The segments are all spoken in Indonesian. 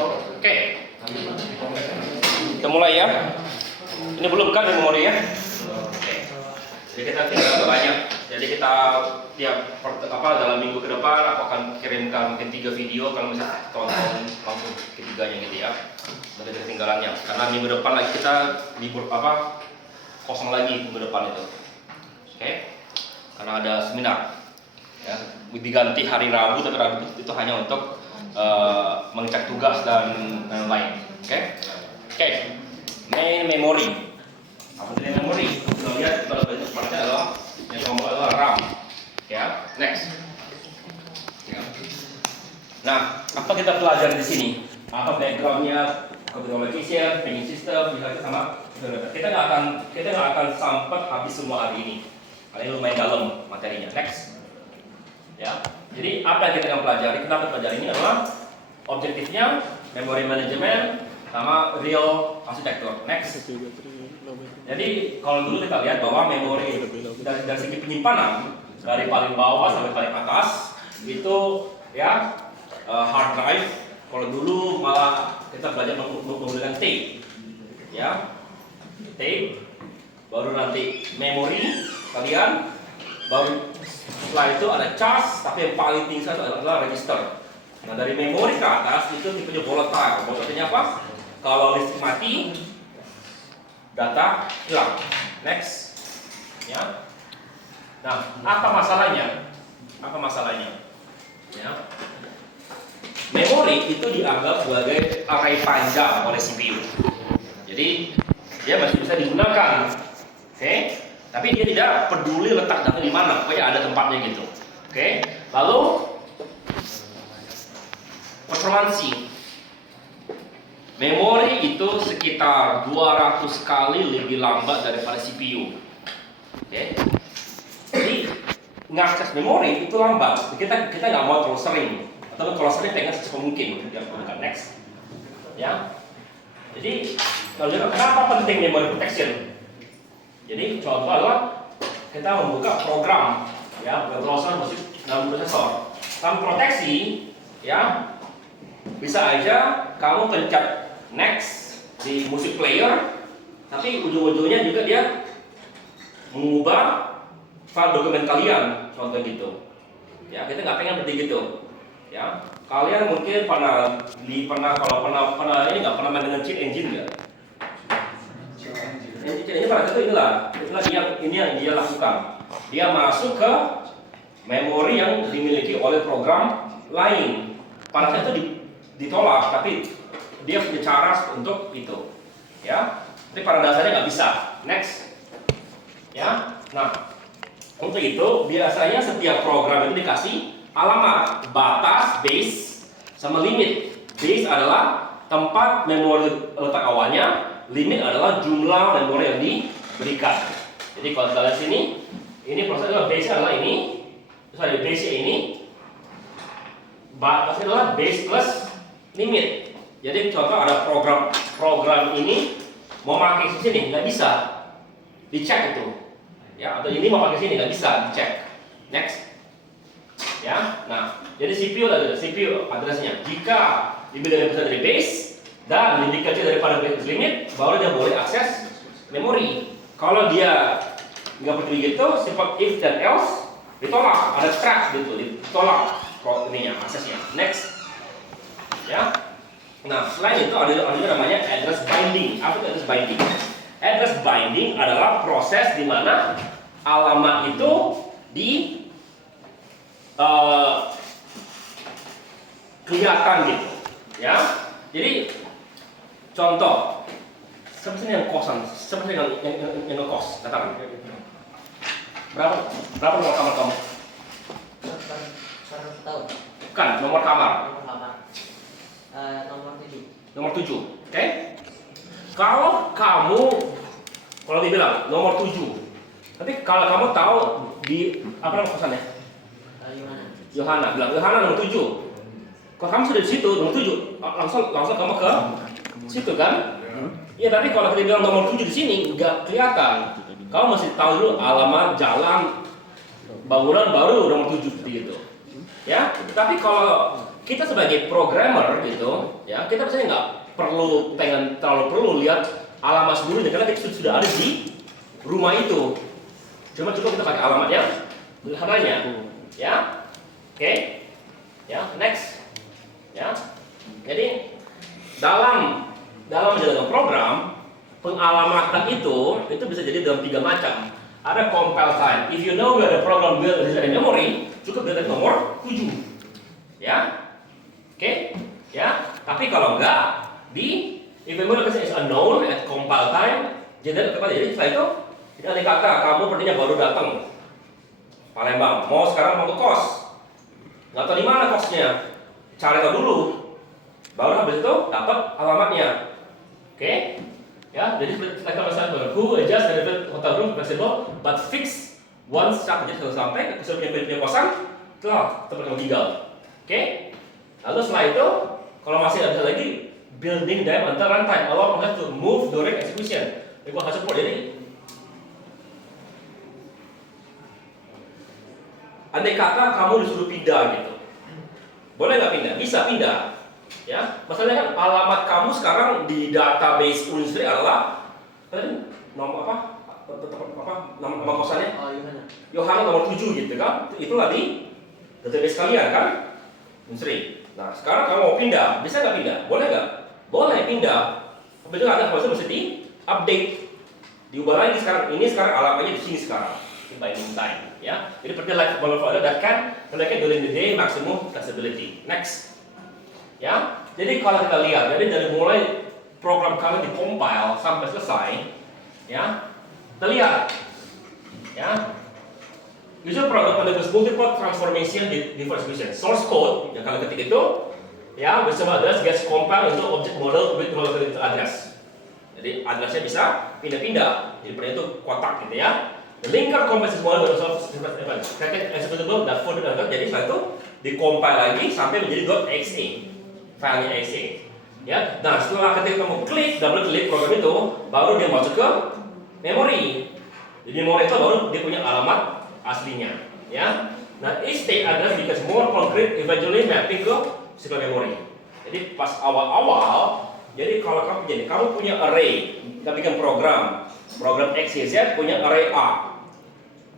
Oke. Kita mulai ya. Ini belum kan memori ya? Oke. Jadi kita tinggal banyak. Jadi kita tiap dalam minggu ke depan aku akan kirimkan mungkin 3 video kalau bisa tonton langsung ketiganya gitu ya. Dari ketinggalannya. Karena minggu depan lagi kita libur kosong lagi minggu depan itu. Oke. Karena ada seminar. Ya, diganti hari Rabu, tapi Rabu itu hanya untuk mengecek tugas dan lain-lain. Oke. Main memory. Apa itu memory? Kita lihat kalau bentuknya adalah yang nomor adalah RAM. Ya, next. Ya. Nah, apa kita pelajari di sini? Apa backgroundnya? Computer location, paying system, bisa sama. Kita nggak akan sampai habis semua hari ini. Karena ini lumayan dalam materinya. Next. Ya, jadi apa yang kita akan pelajari? Kita akan pelajari ini adalah objektifnya, memory management, sama real architecture. Next. Jadi kalau dulu kita lihat bahwa memori dari segi penyimpanan dari paling bawah sampai paling atas itu ya hard drive. Kalau dulu malah kita belajar menggunakan tape, ya tape, baru nanti memori kalian, baru setelah itu ada charge, tapi yang paling tinggi adalah register. Nah dari memori ke atas itu tipenya volatile. Volatile apa? Kalau listrik mati, data hilang. Next, ya. Nah, apa masalahnya? Apa masalahnya? Ya. Memori itu dianggap sebagai array panjang oleh CPU. Jadi dia masih bisa digunakan, oke? Tapi dia tidak peduli letak data di mana, pokoknya ada tempatnya gitu. Oke? Lalu performansi. Memori itu sekitar 200 kali lebih lambat daripada CPU. Oke? Jadi ngakses memori itu lambat. Kita nggak mau terlalu sering. Atau kalau sering pengen secepat mungkin. Next. Ya. Jadi kenapa penting memory protection? Jadi contoh adalah kita membuka program, ya, browser musik dalam prosesor. Tanpa proteksi, ya, bisa aja kamu pencet next di musik player, tapi ujung-ujungnya juga dia mengubah file dokumen kalian, contoh gitu. Ya, kita nggak pengen seperti gitu. Ya, kalian mungkin pernah ini nggak pernah main dengan cheat engine nggak? Ini pada itu inilah yang dia lakukan. Dia masuk ke memori yang dimiliki oleh program lain. Pada saat itu ditolak, tapi dia punya cara untuk itu. Ya, tapi pada dasarnya nggak bisa. Next. Ya, nah untuk itu biasanya setiap program itu dikasih alamat, batas, base, sama limit. Base adalah tempat memori letak awalnya, limit adalah jumlah memori yang diberikan. Jadi kalau kita lihat sini, ini proses adalah base adalah ini, base ini, batasnya adalah base plus limit. Jadi contoh ada program ini mau pakai sini nggak bisa dicek itu, ya, atau ini mau pakai sini nggak bisa dicek. Next. Ya, nah, jadi CPU adresnya. Jika lebih dari besar dari base dan lebih kecil daripada base limit, baru dia boleh akses memori. Kalau dia nggak peduli gitu, simpan if dan else, ditolak. Ada track gitu, ditolak ininya aksesnya. Next, ya. Nah, selain itu ada namanya address binding. Apa itu address binding? Address binding adalah proses di mana alamat itu kelihatan gitu, ya. Jadi contoh, siapa yang kosan, siapa yang ngekos, katakan. Berapa nomor kamar kamu? Tahu. Bukan, nomor kamar. Nomor 7. Nomor 7, oke? Kalau dibilang nomor 7, tapi kalau kamu tahu di apa nama kosannya? Yohana bilang Yohana nomor 7. Kalau kamu sudah di situ nomor 7, langsung kamu ke situ kan? Iya, tapi kalau kita bilang nomor 7 di sini nggak kelihatan. Kamu masih tahu dulu alamat, jalan, bangunan, baru nomor 7 seperti itu. Ya, tapi kalau kita sebagai programmer gitu, ya kita biasanya nggak terlalu perlu lihat alamat sebelumnya karena kita sudah ada di rumah itu. Cuma cukup kita pakai alamat yang sederhananya, ya. Oke, ya next, ya. Jadi dalam menjalankan program pengalamatan itu bisa jadi dalam 3 macam. Ada compile time. If you know where the program will reside in memory, cukup dari nomor 7. Ya. Oke. Ya. Tapi kalau enggak if memory location is unknown at compile time, jadi setelah itu tidak ada kata kamu sepertinya baru datang Palembang, sekarang mau ke kos. Nggak tahu di mana kosnya. Cari tahu dulu. Baru habis itu dapat alamatnya. Oke? Ya, jadi kita masalah who adjust the hotel room flexible but fix once jadi sampai ke punya kosan, telah tempat kamu tinggal. Oke? Lalu setelah itu kalau masih ada lagi building them until runtime, allow us to move during execution. Itu harus support. Jadi andai kata kamu disuruh pindah gitu, boleh nggak pindah? Bisa pindah. Ya, masalahnya kan alamat kamu sekarang di database Unsri adalah nomor nama kosannya? Yohana nomor 7 gitu kan? Itulah di database kalian kan? Unsri. Nah, sekarang kamu mau pindah, bisa nggak pindah? Boleh nggak? Boleh pindah. Tapi itu ada mesti di update, diubah lagi sekarang. Ini sekarang alamatnya di sini sekarang. By time, ya. Jadi seperti like folder that can mereka during the day maximum flexibility. Next. Ya, jadi kalau kita lihat, jadi dari mulai program kalian di-compile sampai selesai, ya, kita lihat, ya, user program undergoes multiple transformation di execution. Source code, yang kalian ketik itu, ya, bersama address gets compile into object model with related address. Jadi addressnya bisa pindah-pindah, jadi pada itu kotak gitu ya. The linker compresses model with event. Executable dan folder address, jadi setelah itu di-compile lagi sampai menjadi .exe. Filenya exe, ya. Nah, setelah ketika kamu double klik program itu, baru dia masuk ke memori. Jadi memori itu baru dia punya alamat aslinya, ya. Nah, each state address becomes more concrete eventually mapping ke physical memory. Jadi pas awal-awal, jadi kalau kamu punya array, kita bikin program XYZ punya array A.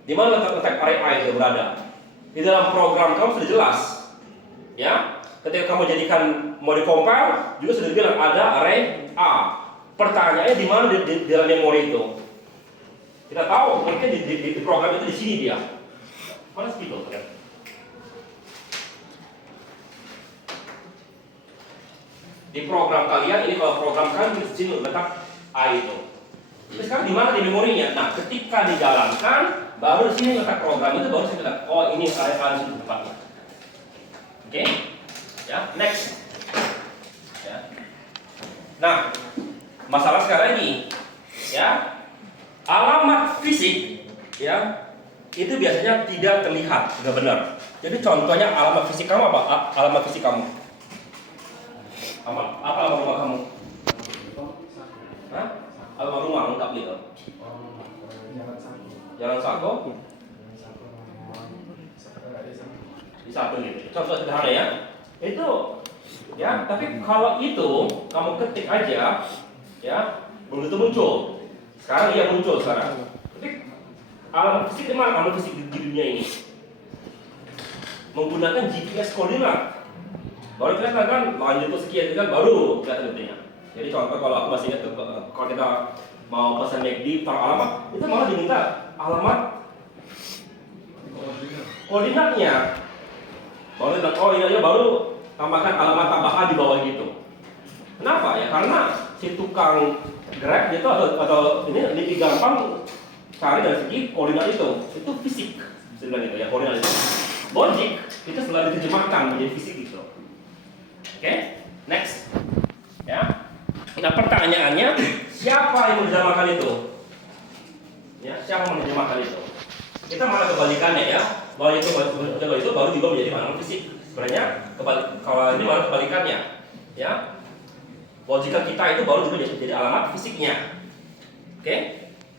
Di mana letak array A itu berada? Di dalam program kamu sudah jelas, ya. Ketika kamu jadikan mau di-compile, juga sudah dibilang ada array A. Pertanyaannya di mana di dalam memori itu? Kita tahu, mungkin di program itu di sini dia. Mana speaker kan? Di program kalian ini kalau program kan di sini letak A itu. Tapi sekarang di mana di memorinya? Nah, ketika dijalankan, baru di sini letak program itu baru saya bilang, oh ini array A di situ tempatnya. Oke? Ya, next. Ya. Nah, masalah sekarang ini, ya, alamat fisik, ya, itu biasanya tidak terlihat, nggak benar. Jadi contohnya alamat fisik kamu apa? Alamat fisik kamu? Apa alamat rumah kamu? Hah? Alamat rumah lengkap gitu. Jalan Sako. Di satu gitu. Contoh sederhana ya. Itu ya, tapi kalau itu kamu ketik aja ya, belum tentu muncul. Sekarang dia muncul sekarang. Tapi alamat fisik di mana? Alamat fisik di dunia ini menggunakan GPS koordinat. Baru kelihatan kan lanjut ke sekian kan baru kelihatan intinya. Jadi contoh kalau aku masih ingat kalau kita mau pesan McD per alamat, itu malah diminta alamat koordinatnya. Baru bilang, oh iya baru tambahkan alamat tambahan di bawah gitu. Kenapa ya? Karena si tukang Grab itu atau ini lebih gampang cari dari segi koordinat itu fisik, sebenarnya itu ya koordinat itu. Logic itu setelah diterjemahkan menjadi fisik gitu. Oke, next. Ya. Nah pertanyaannya, siapa yang menerjemahkan itu? Ya, siapa yang menerjemahkan itu? Kita malah kebalikannya ya. Bahwa itu baru juga menjadi makna fisik. Sebenarnya kalau ini malah kebalikannya, ya. Logika kita itu baru juga jadi alamat fisiknya. Oke?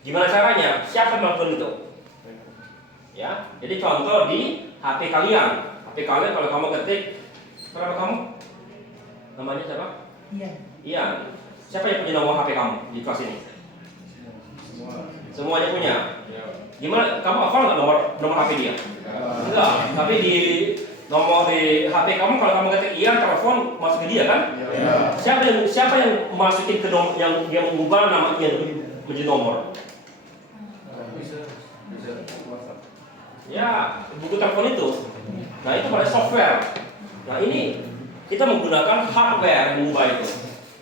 Gimana caranya? Siapa yang melakukan itu? Ya. Jadi contoh di HP kalian. HP HP kalian kalau kamu ketik, kenapa kamu? Namanya siapa? Iya. Iya. Siapa yang punya nomor HP kamu di kelas ini? Semuanya punya. Gimana? Kamu hafal nggak nomor HP dia? Enggak. Tapi di nomor di HP kamu kalau kamu ketik iya telepon masuk ke dia kan? Ya. Siapa yang masukin ke nomor yang dia mengubah namanya menjadi nomor? Ya, buku telepon itu. Nah, itu pada software. Nah, ini kita menggunakan hardware yang mengubah itu.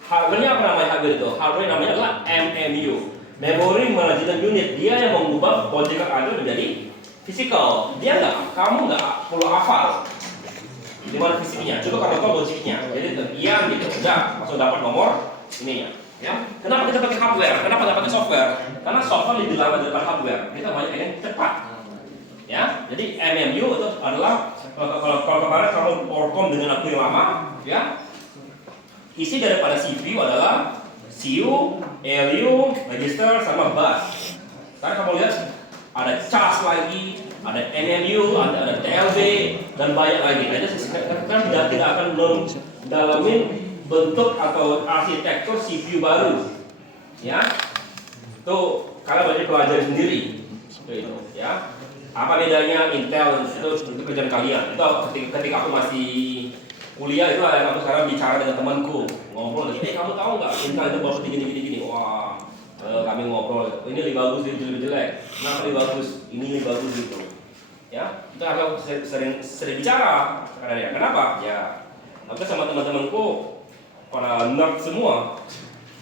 Hardware-nya apa namanya hardware itu? Hardware namanya adalah MMU. Memory Management Unit. Dia yang mengubah logical ada menjadi physical. Kamu nggak perlu hafal di mana fisiknya. Coba kamu tahu logiknya. Jadi iya gitu. Udah, langsung dapat nomor ininya. Ya. Kenapa kita pakai hardware? Kenapa nggak pakai software? Karena software lebih lama daripada hardware. Kita banyak yang cepat. Ya, jadi MMU itu adalah kalau kemarin kamu Orcom dengan aku yang lama, ya, isi daripada CPU adalah CU, ALU, register sama bus. Sekarang kamu lihat ada charge lagi, ada MMU, ada TLB dan banyak lagi. Nah, kita tidak akan mendalamin bentuk atau arsitektur CPU baru, ya. Tuh kalian banyak pelajari sendiri, itu, ya. Apa bedanya Intel itu kerjaan kalian? Itu ketika aku masih kuliah itu aku sekarang bicara dengan temanku ngobrol lagi. Kamu tahu nggak Intel itu bagus gini? Wah, kami ngobrol. Ini lebih bagus, ini lebih jelek. Kenapa lebih bagus? Ini lebih bagus gitu. Ya, kita agak sering bicara. Kenapa? Ya, aku sama teman-temanku para nerd semua.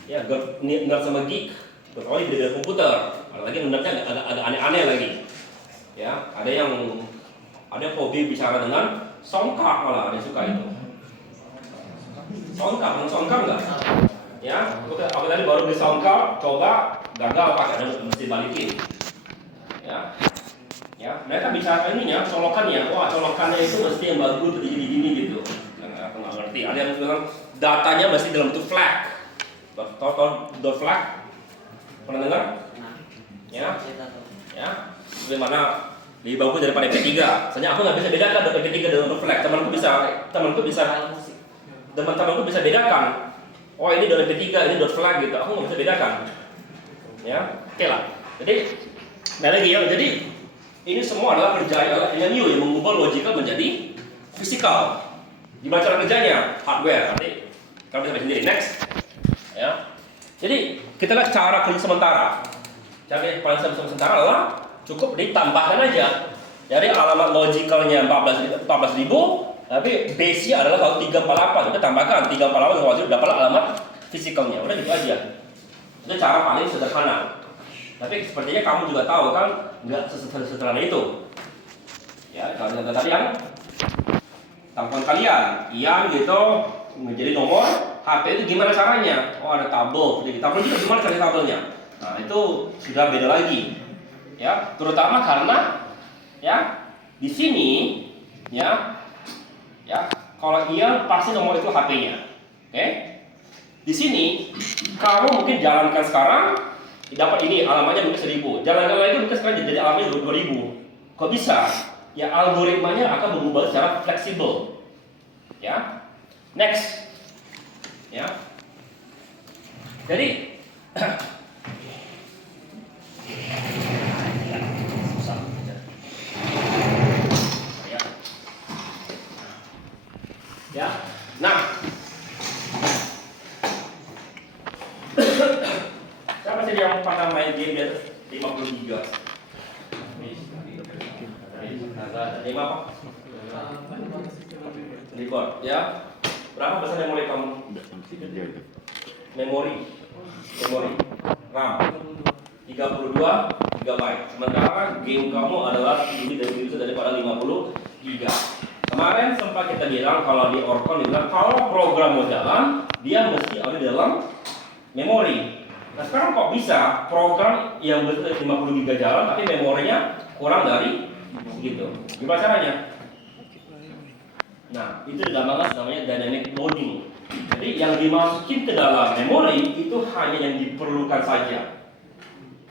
Ya, nerd sama geek. Kecuali di bidang komputer. Apalagi nerdnya agak aneh-aneh lagi. Ya, ada yang hobi bicara dengan sound card, malah ada yang suka itu. Sound card nggak? Ya, aku tadi baru beli sound card, coba gagal pakai, mesti balikin. Ya, mereka bicara ininya, colokannya. Wah, colokannya itu mesti yang bagus, begini gitu. Aku nggak ngerti. Ada yang bilang datanya mesti dalam bentuk flag. Tahu dot flag? Pernah dengar? Ya. Bagaimana lebih bagus daripada MP3. Soalnya aku nggak bisa bedakan MP3 dengan flag. Temanku bisa bedakan. Oh, ini dari MP3, ini dot flag gitu. Aku nggak bisa bedakan. Ya, oke lah. Jadi, lagi ya. Jadi ini semua adalah kerjaan MMU yang mengubah logical menjadi physical. Gimana cara kerjanya? Hardware. Nanti kamu bisa sendiri. Next. Ya. Jadi kita lihat cara kerja sementara. Cara kerja sementara adalah cukup ditambahkan aja. Jadi alamat logicalnya 14.000, tapi base-nya adalah 348. Kita tambahkan 348 wajib dapat alamat fisikalnya. Udah gitu aja. Itu cara paling sederhana. Tapi sepertinya kamu juga tahu kan, nggak sesederhana itu. Ya, kalau tadi yang tampilan kalian, Ian gitu menjadi nomor HP itu gimana caranya? Oh, ada tabel. Jadi tabel itu gimana cari tabelnya? Nah, itu sudah beda lagi. Ya, terutama karena ya di sini ya kalau iya pasti nomor itu HP-nya. Oke? Di sini kamu mungkin jalankan sekarang dapat ini alamatnya mungkin 1000. Jalankan lagi mungkin sekarang jadi alamatnya 2000. Kok bisa? Ya algoritmanya akan berubah secara fleksibel. Ya. Next. Ya. Jadi ya. Nah, siapa sih yang pernah main game di atas 50 giga? 5 apa? Record, ya. Berapa besar memori kamu? Memori RAM 32 GB. Sementara game kamu adalah lebih daripada 50 GB. Kemarin sempat kita bilang kalau di Orcon dibilang kalau program mau jalan dia mesti ada di dalam memori. Nah sekarang kok bisa program yang 50 GB jalan tapi memorinya kurang dari gitu. Gimana caranya? Nah itu digambarkan namanya dynamic loading. Jadi yang dimasukin ke dalam memori itu hanya yang diperlukan saja.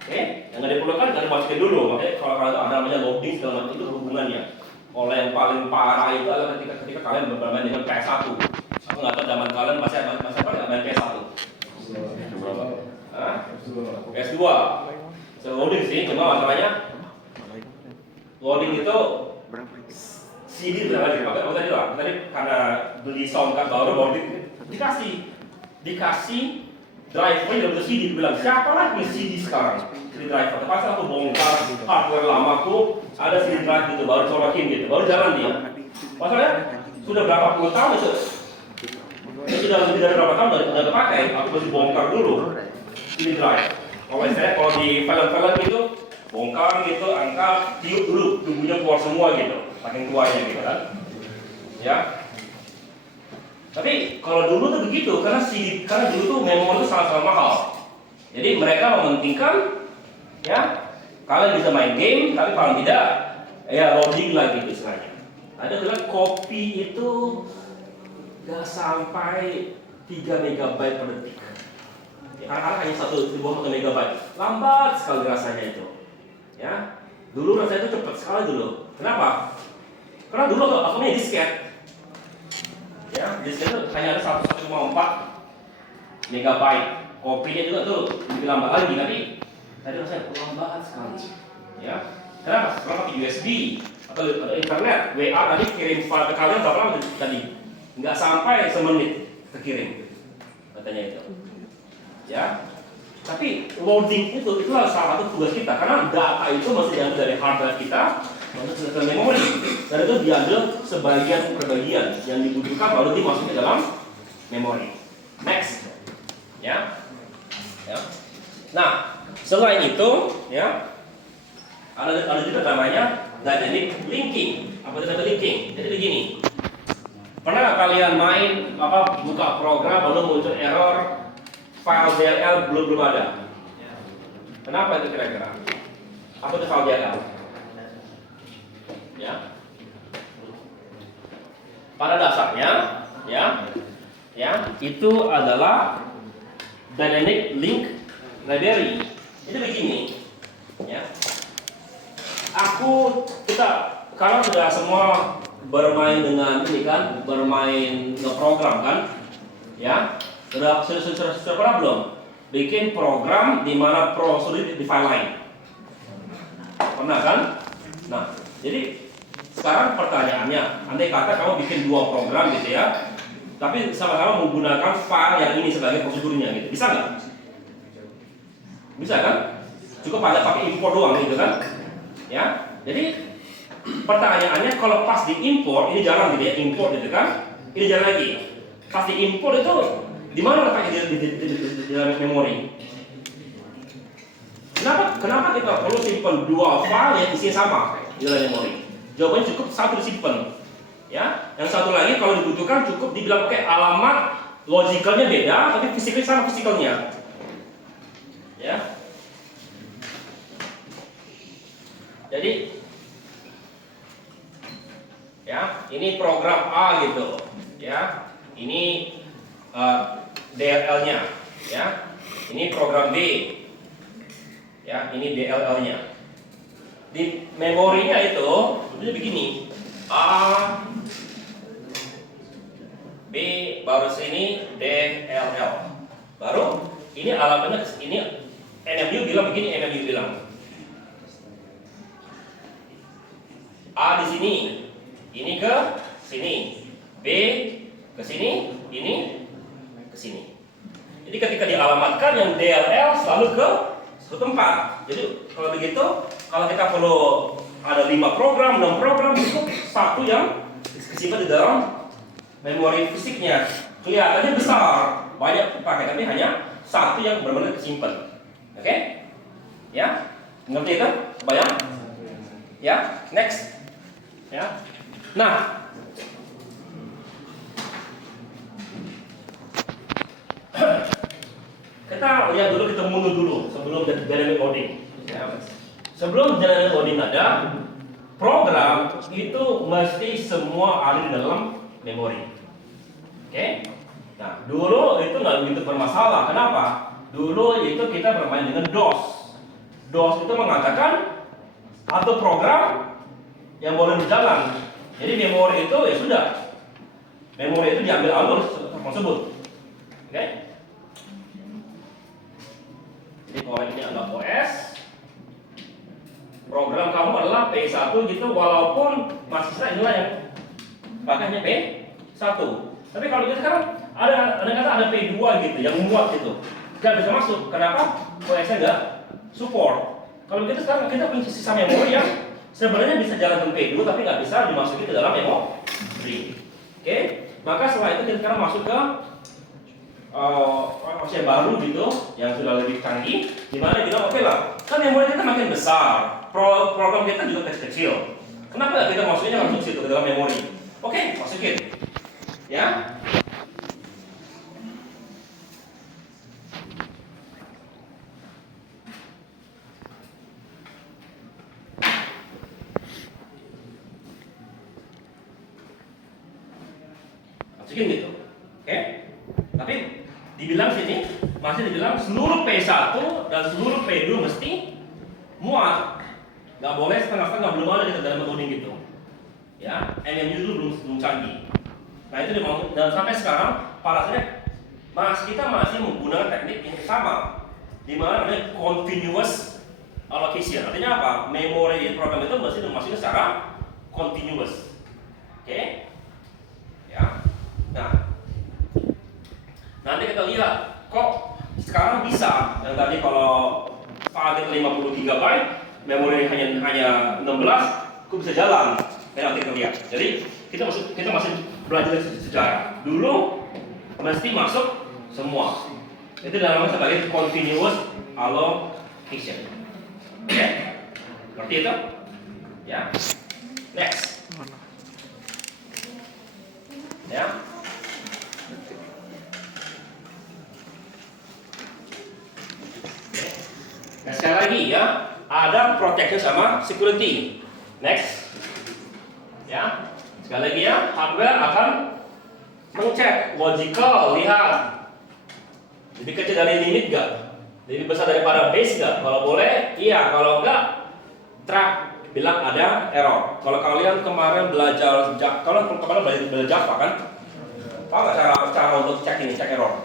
Oke? Yang nggak diperlukan nggak dimasukin dulu. Makanya kalau ada namanya loading segala macam itu hubungannya. Kalau yang paling parah itu adalah ketika kalian bermain dengan PS1. Aku nggak tahu zaman kalian masih apa nggak main PS1? PS2. Loading sih, cuma masalahnya loading itu CD udah nggak dipakai. Tadi lah, tadi karena beli sound card baru dikasih driver yang udah CD, bilang siapa lagi CD sekarang CD driver. Terpaksa aku bongkar hardware lamaku, ada CD drive gitu, baru colokin gitu, baru jalan dia. Masalahnya sudah berapa puluh tahun itu, sudah lebih dari berapa tahun udah terpakai. Aku mesti bongkar dulu CD drive. Kalau di film-film itu bongkar gitu, angkat, tiup dulu, tubuhnya keluar semua gitu, saking kuatnya gitu kan. Ya. Tapi kalau dulu tuh begitu, karena dulu tuh memori itu sangat mahal. Jadi mereka mementingkan, ya, kalian bisa main game, tapi paling tidak, ya loading lagi gitu istilahnya. Ada bilang kopi itu nggak sampai 3 MB per detik. Ya, karena hanya di bawah 1 MB, lambat sekali rasanya itu. Ya, dulu rasanya itu cepat sekali dulu. Kenapa? Karena dulu aku punya disket. Ya, disket itu hanya ada 1,4 MB. Kopinya juga tuh lebih lambat lagi, tapi tadi rasanya lambat sekali. Ya, kenapa? Karena pakai USB atau internet, WA tadi kirim file ke kalian berapa lama tadi? Nggak sampai semenit terkirim, katanya itu. Ya, tapi loading itulah salah satu tugas kita, karena data itu masih diambil dari hardware kita masuk ke memori, dan itu diambil sebagian per bagian yang dibutuhkan baru dimasukkan ke dalam memori. Next, ya. Nah, selain itu, ya, ada juga namanya dynamic linking. Apa itu dynamic linking? Jadi begini. Pernah nggak kalian main buka program lalu muncul error? File DLL belum ada. Kenapa itu kira-kira? Apa itu file DLL? Ya. Pada dasarnya, ya, itu adalah dynamic link library. Itu begini, ya. Kalau sudah semua bermain dengan ini kan, bermain nge-program kan, ya. Sudah pernah belum bikin program di mana prosedur di file lain? Pernah kan? Nah, jadi sekarang pertanyaannya, andai kata kamu bikin 2 program gitu ya, tapi sama-sama menggunakan file yang ini sebagai prosedurnya gitu, bisa nggak? Bisa kan? Cukup hanya pakai import doang gitu kan? Ya, jadi pertanyaannya kalau pas diimport ini jalan gitu ya, import gitu kan? Ini jalan lagi. Pas diimport itu di mana letaknya di dalam memori? Kenapa kita perlu simpan 2 file yang isinya sama di dalam memori? Jawabannya cukup satu disimpan. Ya, yang satu lagi kalau dibutuhkan cukup dibilang pakai alamat logikalnya beda, tapi fisiknya sama fisikalnya. Ya. Jadi, ya, ini program A gitu. Ya, ini DLL-nya, ya. Ini program B, ya. Ini DLL-nya. Di memorinya itu begini, A, B, baru sini DLL. Baru ini alamatnya ini NMU bilang begini, NMU bilang A di sini, ini ke sini, B ke sini, ini ke sini. Jadi ketika dialamatkan yang DLL selalu ke satu tempat. Jadi kalau begitu, kalau kita perlu ada 5 program, 6 program, cukup satu yang disimpan di dalam memori fisiknya. Kelihatannya besar, banyak pakai, tapi hanya satu yang benar-benar disimpan. Oke? Ya? Ngerti itu? Bayang? Ya? Next. Ya. Nah, kita lihat dulu, kita mundur dulu sebelum dynamic coding. Ya. Sebelum dynamic coding ada, program itu mesti semua ada di dalam memori. Oke? Nah, dulu itu nggak begitu bermasalah. Kenapa? Dulu itu kita bermain dengan DOS. DOS itu mengatakan ada program yang boleh berjalan Jadi memori itu ya sudah, memori itu diambil alur tersebut. Oke? Jadi kalau ini adalah OS, program kamu adalah P1 gitu, walaupun masih sisa inilah yang pakainya P1. Tapi kalau kita sekarang ada kata ada P2 gitu, yang muat gitu, nggak bisa masuk. Kenapa? OS-nya nggak support. Kalau kita sekarang kita punya sisa memori yang sebenarnya bisa jalan ke P2 tapi nggak bisa dimasuki ke dalam memori. Oke? Maka setelah itu kita sekarang masuk ke OS yang baru gitu, yang sudah lebih canggih, dimana kita oke lah, kan memori kita makin besar, program kita juga kecil-kecil. Kenapa nggak kita masukinnya langsung situ ke dalam memori? Oke, masukin, ya. Masukin gitu, oke. Tapi dibilang sini masih dibilang seluruh P1 dan seluruh P2 mesti muat, nggak boleh setengah-setengah, belum ada di dalam coding gitu, ya. MMU dulu belum canggih. Nah itu dimaksud, dan sampai sekarang kita masih menggunakan teknik yang sama, di mana namanya continuous allocation. Artinya apa? Memori program itu mesti dimasukin secara continuous, oke? Ya. Nah, nanti kita lihat kok sekarang bisa yang tadi kalau file 50 GB, memori hanya 16, kok bisa jalan? Nanti kita lihat. Jadi kita masih belajar sejarah. Dulu mesti masuk semua. Itu namanya sebagai continuous allocation. Oke? Seperti itu? Ya. Next. Ya. Nah, sekali lagi ya, ada protection sama security. Next. Ya. Sekali lagi ya, hardware akan mengcek logical, lihat lebih kecil dari limit gak? Lebih besar daripada base gak? Kalau boleh, iya. Kalau enggak, track bilang ada error. Kalau kalian kemarin belajar Java kan? Tahu nggak cara untuk cek ini, cek error?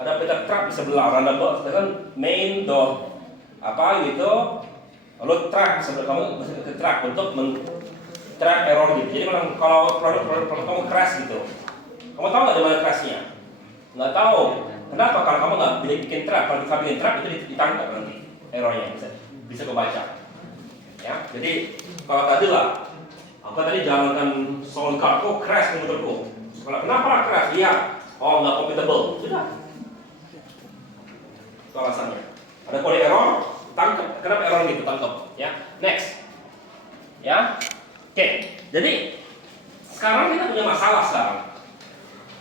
Ada peta track di sebelah, random dengan main dot apa gitu, lalu track sebelah kamu ke track untuk track error gitu. Jadi kalau produk kamu crash gitu, kamu tahu nggak di mana crashnya? Nggak tahu. Kenapa? Kalau kamu nggak bikin track, kalau kita bikin track itu ditangkap nanti errornya bisa kebaca. Ya, jadi kalau tadi lah, aku tadi jalankan sound cardku crash komputerku. Kenapa crash? Iya, oh nggak compatible, sudah. Itu alasannya. Ada kode error, tangkap. Kenapa error gitu tangkap? Ya, next. Ya, oke. Jadi sekarang kita punya masalah sekarang,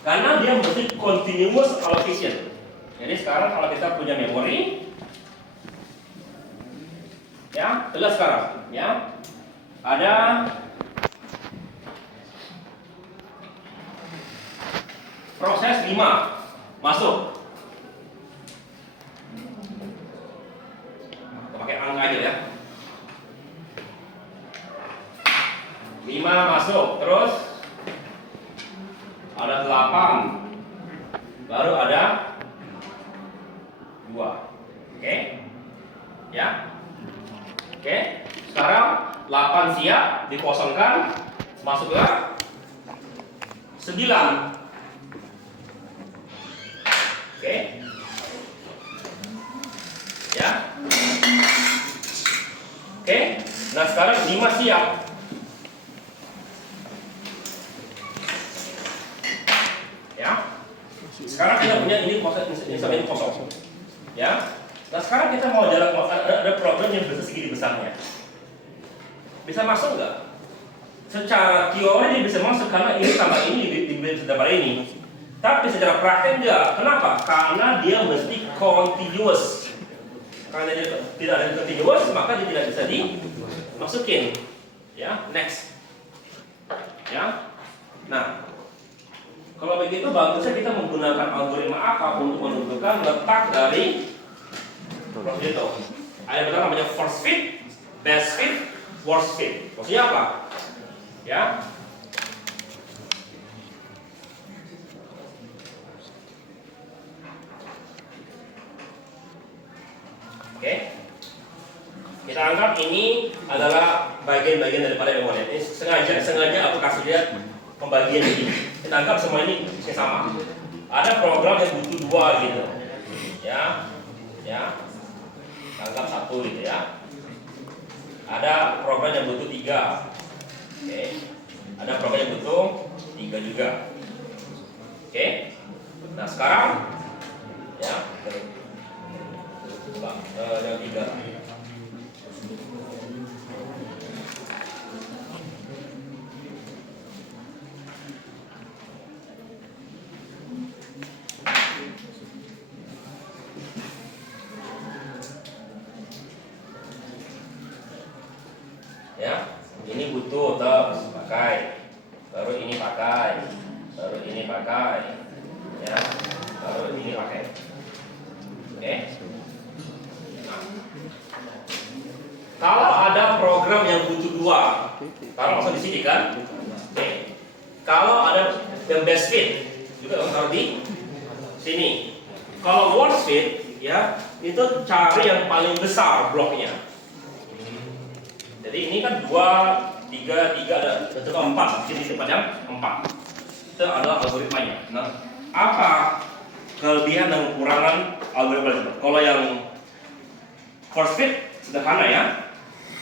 karena dia mesti continuous allocation. Jadi sekarang kalau kita punya memori, ya, jelas sekarang, ya, ada proses 5 masuk. Pakai angka aja ya. 5 masuk, terus ada 8, baru ada 2. Oke? Ya. Oke. Sekarang 8 siap dikosongkan, masuklah 9. Oke. Ya. Oke. Nah, sekarang 5 siap. Ya. Sekarang kita punya ini proses ini sampai kosong. Ya. Nah, sekarang kita mau jalan ada program yang besar segini besarnya. Bisa masuk nggak? Secara teori dia bisa masuk karena ini sama ini bisa dapat ini. Tapi secara praktek enggak. Kenapa? Karena dia mesti continuous. Karena dia tidak ada continuous, maka dia tidak bisa dimasukin. Ya, next. Ya. Nah, kalau begitu bagusnya kita menggunakan algoritma apa untuk menentukan letak dari proses itu. Ada namanya first fit, best fit, worst fit. Maksudnya apa? Ya. Oke. Kita anggap ini adalah bagian-bagian daripada memori. Ini sengaja aku kasih lihat pembagian ini. Kita anggap semua ini sama. Ada program yang butuh 2 gitu. Ya. Anggap 1 gitu ya. Ada program yang butuh 3. Oke. Ada program yang butuh 3 juga. Oke. Nah, sekarang ya, yang 3. Ya, ini butuh terus pakai, baru ini pakai, baru ini pakai, ya, baru ini pakai. Oke. Nah, kalau ada program yang butuh 2, taruh langsung di sini kan? Oke. Kalau ada yang best fit juga taruh di sini. Kalau worst fit, ya, itu cari yang paling besar bloknya. Jadi ini kan 2, 3, ada coba 4. Sini tempatnya 4. Itu adalah algoritmanya. Nah, apa kelebihan dan kekurangan algoritma itu? Kalau yang first fit sederhana ya.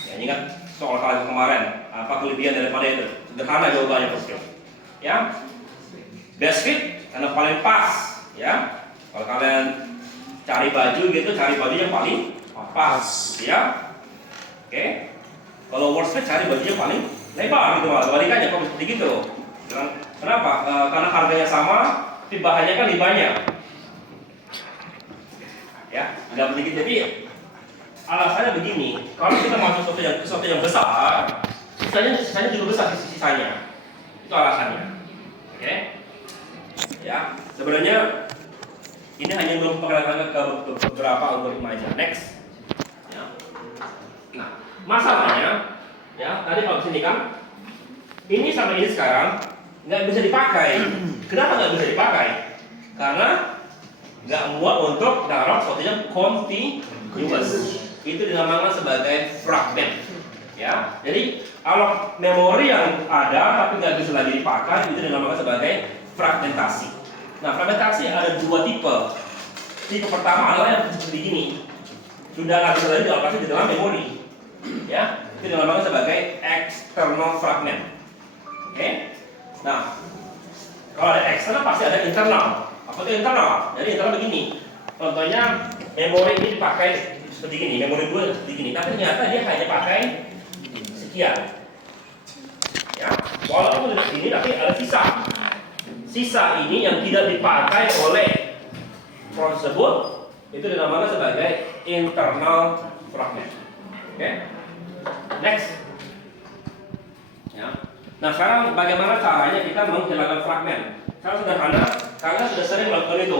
Ya ingat soal kemarin. Apa kelebihan daripada itu? Sederhana jawabannya first fit. Ya. Best fit karena paling pas. Ya. Kalau kalian cari baju gitu, cari baju yang paling pas. Ya. Oke. Kalau worst fit cari bajunya paling lebar gitu malah, kebalikannya kalau seperti gitu. Kenapa? Karena harganya sama, tapi bahannya kan lebih banyak. Ya, nggak begitu. Jadi alasannya begini, kalau kita masuk sesuatu yang besar, sisanya juga besar sisanya. Itu alasannya. Oke? Ya, sebenarnya ini hanya memperkenalkan ke beberapa algoritma aja. Next. Ya. Nah, masalahnya, ya tadi kalau sini kan, ini sama ini sekarang nggak bisa dipakai. Kenapa nggak bisa dipakai? Karena nggak muat untuk taruh sesuatunya continuous. Itu dinamakan sebagai fragment. Ya, jadi kalau memori yang ada tapi nggak bisa lagi dipakai, itu dinamakan sebagai fragmentasi. Nah, fragmentasi ada 2 tipe. Tipe pertama adalah yang seperti ini, sudah nggak bisa lagi dialokasi di dalam memori. Ya, itu dinamakan sebagai external fragment. Oke. Nah, kalau ada eksternal pasti ada internal. Apa itu internal? Jadi internal begini. Contohnya memori ini dipakai seperti ini, memori 2 seperti ini. Tapi ternyata dia hanya pakai sekian. Ya, walaupun sudah ini tapi ada sisa. Sisa ini yang tidak dipakai oleh proses tersebut itu dinamakan sebagai internal fragment. Oke. Next. Ya. Nah, sekarang bagaimana caranya kita menghilangkan fragmen? Sekarang sederhana, kalian sudah sering melakukan itu.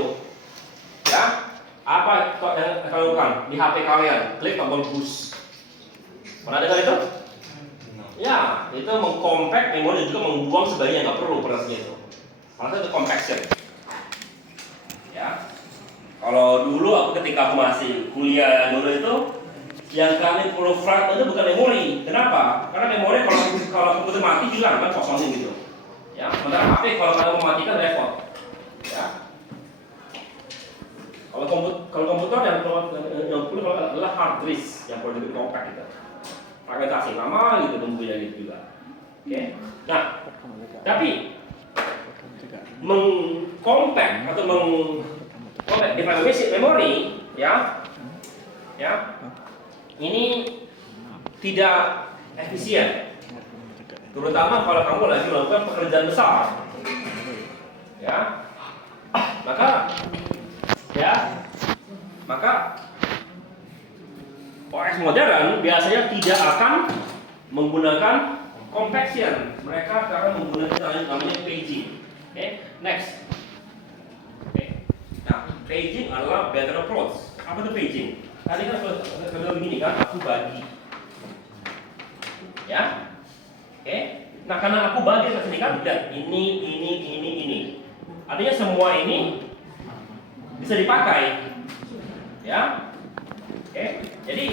Ya. Apa yang kalian lakukan di HP kalian? Klik tombol push. Pernah dengar itu? Ya, itu mengcompact memori dan juga membuang sebagian yang nggak perlu prosesnya itu. Maksudnya itu compaction. Ya. Kalau dulu aku ketika aku masih kuliah dulu itu, yang kami perlu fragment itu bukan memori. Kenapa? Karena memori kalau komputer mati hilang kan, kosongin gitu. Ya, sementara HP kalau kalian mematikan repot. Ya. Kalau komputer yang perlu adalah hard disk yang perlu di compact gitu. Fragmentasi lama gitu nunggunya gitu juga. Oke. Nah, tapi mengcompact atau mengcompact di memori ya. Ini tidak efisien, terutama kalau kamu lagi melakukan pekerjaan besar, ya. Maka OS modern biasanya tidak akan menggunakan compaction. Mereka akan menggunakan namanya paging. Oke, next. Oke. Nah, paging adalah better approach. Apa itu paging? Tadi kan saya bilang begini kan, aku bagi. Ya. Oke. Nah, karena aku bagi ke sini kan, lihat ini. Artinya semua ini bisa dipakai. Ya. Oke, jadi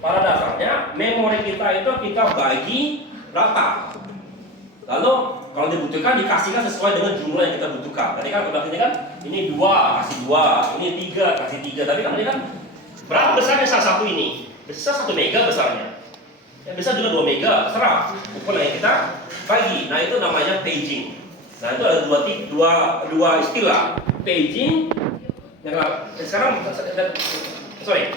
pada dasarnya memori kita itu kita bagi rata. Lalu kalau dibutuhkan dikasihkan sesuai dengan jumlah yang kita butuhkan. Tadi kan udah ini kan ini 2 kasih 2, ini 3 kasih 3. Tapi kan ini kan berapa besarnya salah satu ini? Besar 1 mega besarnya. Ya bisa juga 2 mega, terserah ukuran yang kita bagi. Nah itu namanya paging. Nah itu ada dua istilah paging. Yang sekarang sorry.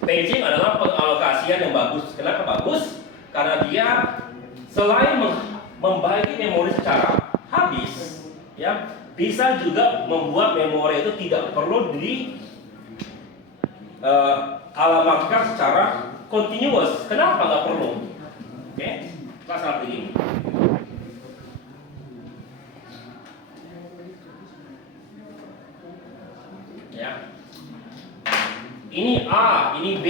Paging adalah pengalokasian yang bagus. Kenapa bagus? Karena dia selain membagi memori secara habis, ya, bisa juga membuat memori itu tidak perlu alamatkan secara continuous. Kenapa nggak perlu? Oke, kita begini. Ya. Ini A, ini B,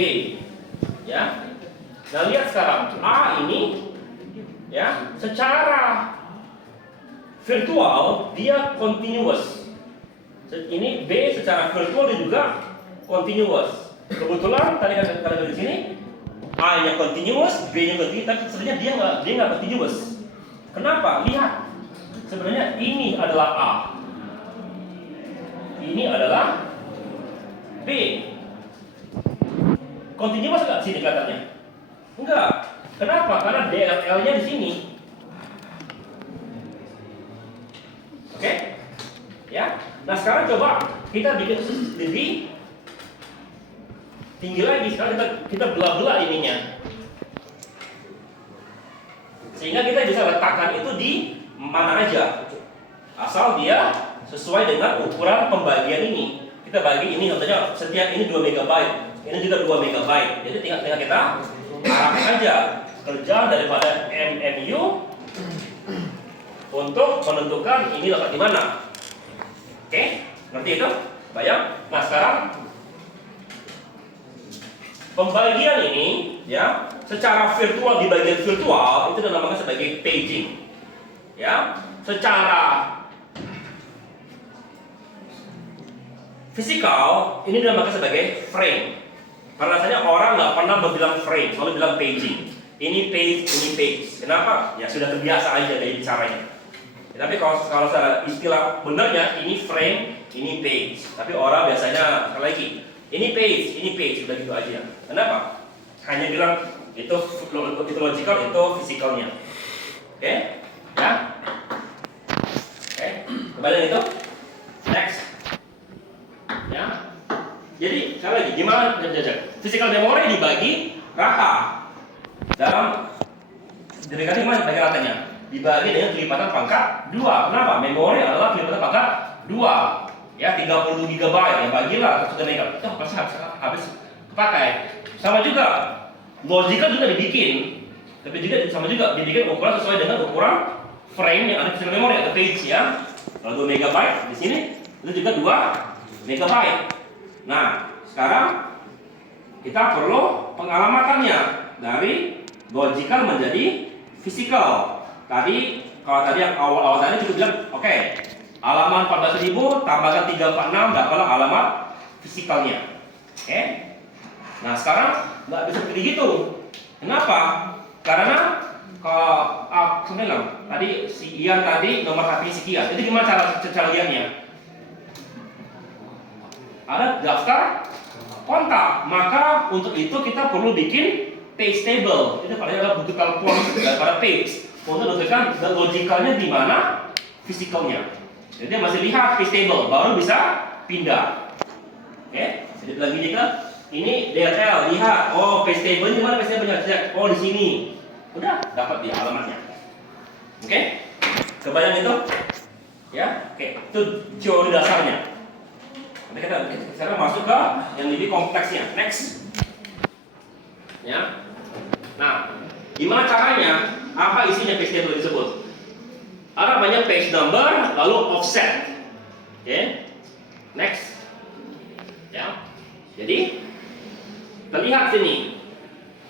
ya. Nah lihat sekarang A ini, ya, secara virtual dia continuous. Ini B secara virtual dia juga continuous. Kebetulan tadi kan di sini A-nya continuous, B-nya continuous, tapi sebenarnya dia nggak continuous. Kenapa? Lihat, sebenarnya ini adalah A, ini adalah B. Continuous nggak sini kelihatannya? Enggak. Kenapa? Karena DLL-nya di sini. Oke? Ya. Nah sekarang coba kita bikin lebih tinggi lagi. Sekarang kita belah-belah ininya, sehingga kita bisa letakkan itu di mana aja, asal dia sesuai dengan ukuran pembagian ini. Kita bagi ini contohnya setiap ini 2 MB. Ini juga 2 MB. Jadi tinggal kita arahkan aja kerjaan daripada MMU untuk menentukan ini letak di mana. Oke, ngerti itu? Bayang? Nah sekarang pembagian ini, ya, secara virtual di bagian virtual itu dinamakan sebagai paging. Ya, secara fisikal ini dinamakan sebagai frame. Karena rasanya orang nggak pernah berbilang frame, selalu bilang paging. Ini page, ini page. Kenapa? Ya sudah terbiasa aja dari bicaranya. Ya, tapi kalau secara istilah benernya ini frame, ini page. Tapi orang biasanya sekali lagi ini page, udah gitu aja. Kenapa? Hanya bilang itu logical, itu fisikalnya. Oke? Ya? Oke? Kembali itu. Next. Ya. Jadi sekali lagi gimana? Physical memory dibagi rata. Dalam dibagi gimana bagi ratanya? Dibagi dengan kelipatan pangkat 2. Kenapa? Memori adalah kelipatan pangkat 2. Ya, 30 GB ya, bagilah 1 MB. Itu pasti habis kepakai. Sama juga logical juga dibikin. Tapi juga sama juga dibikin ukuran sesuai dengan ukuran frame yang ada di physical memory atau page ya. Kalau 2 MB di sini itu juga 2 MB. Nah, sekarang kita perlu pengalamatannya dari logical menjadi physical. Tadi kalau tadi yang awal-awal tadi cukup bilang, oke, halaman 14.000 tambahkan 346 dapatlah alamat fisikalnya. Oke. Nah, sekarang nggak bisa seperti gitu. Kenapa? Karena kalau aku bilang tadi si Ian tadi nomor HP sekian. Itu gimana cara lihatnya? Ada daftar kontak, maka untuk itu kita perlu bikin page table. Itu paling adalah butuh telepon daripada page untuk menentukan logicalnya di mana, fisikalnya. Jadi dia masih lihat page table, baru bisa pindah. Oke, jadi lagi nih kan, ini DLL, lihat, oh page table di mana page table-nya? Oh di sini, udah dapat dia alamatnya. Oke, kebayang itu? Ya, oke, itu teori dasarnya. Nanti kita sekarang masuk ke yang lebih kompleksnya. Next. Ya. Nah, gimana caranya? Apa isinya page table disebut? Ada banyak page number, lalu offset. Oke. Next. Ya. Jadi terlihat sini.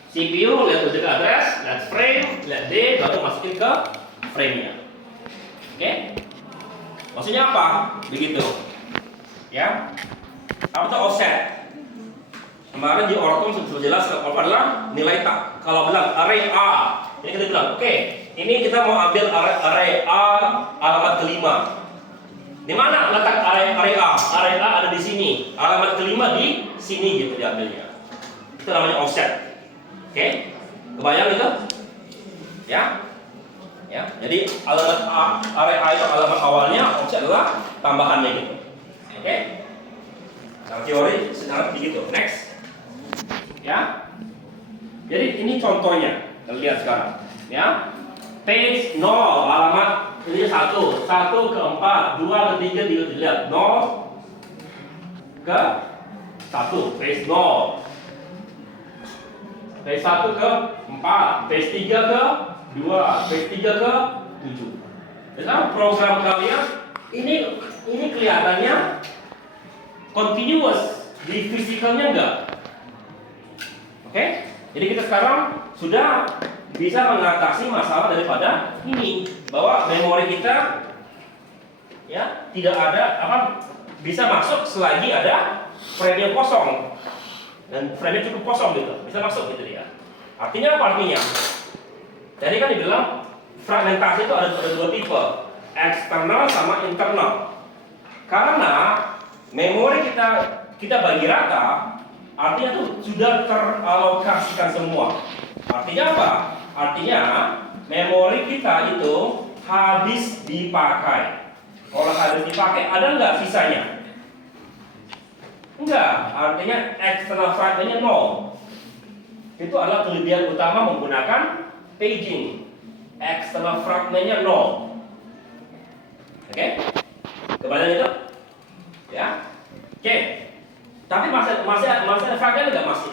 CPU lihat logical address, lihat frame, lihat D, lalu masukin ke frame-nya. Oke. Maksudnya apa? Begitu. Ya. Apa itu offset? Kemarin di Oracle sudah jelas apa adalah nilai tak. Kalau bilang array A, ini kita bilang, oke, ini kita mau ambil array A alamat kelima. Di mana letak array A? Array A ada di sini. Alamat kelima di sini gitu diambilnya. Itu namanya offset. Oke? Kebayang itu? Ya? Ya. Jadi alamat A, array A itu alamat awalnya, offset adalah tambahannya gitu. Oke? Nah, teori secara begitu. Next. Ya. Jadi ini contohnya. Kita lihat sekarang. Ya. Page 0 alamat ini 1 ke 4, 2 ke 3 dilihat 0 ke 1, page 0. Page 1 ke 4, page 3 ke 2, page 3 ke 7. Sekarang program kalian ini kelihatannya continuous, di fisikalnya enggak. Oke? Jadi kita sekarang sudah bisa mengatasi masalah daripada ini, bahwa memori kita ya tidak ada bisa masuk selagi ada frame yang kosong, dan frame nya cukup kosong gitu, bisa masuk gitu dia. Artinya apa artinya? Jadi kan dibilang fragmentasi itu ada dua tipe, eksternal sama internal. Karena memori kita bagi rata, artinya tuh sudah teralokasikan semua. Artinya apa? Artinya memori kita itu habis dipakai. Kalau habis dipakai, ada nggak sisanya? Enggak. Artinya external fragmentnya 0. Itu adalah kelebihan utama menggunakan paging. External fragmentnya 0. Oke? Kebayang itu? Ya. Oke. Tapi masih ada fragmen nggak masih?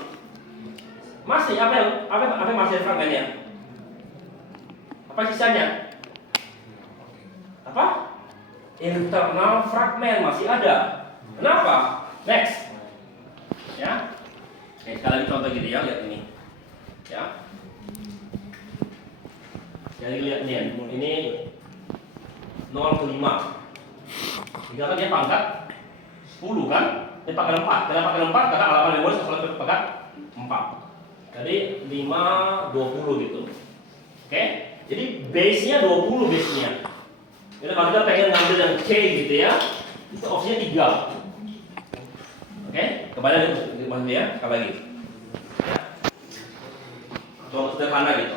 Masih apa masih ada fragmennya? Apa sisanya? Apa? Internal fragment masih ada. Kenapa? Next. Ya. Oke, sekali lagi contoh gitu ya, lihat ini. Ya. Jadi lihat nih, ini 0 ke 5. Dikatakan dia pangkat 10 kan? Dia pangkat 4. Kenapa pangkat 4? Karena alamat memori selalu pangkat 4. Jadi 5, 20 gitu. Oke? Jadi base-nya 20 base-nya. Jadi kalau kita pengen ngambil yang K gitu ya, itu opsinya 3. Oke? Kebayang itu maksudnya ya? Sekali lagi. Ya. Contoh sederhana gitu.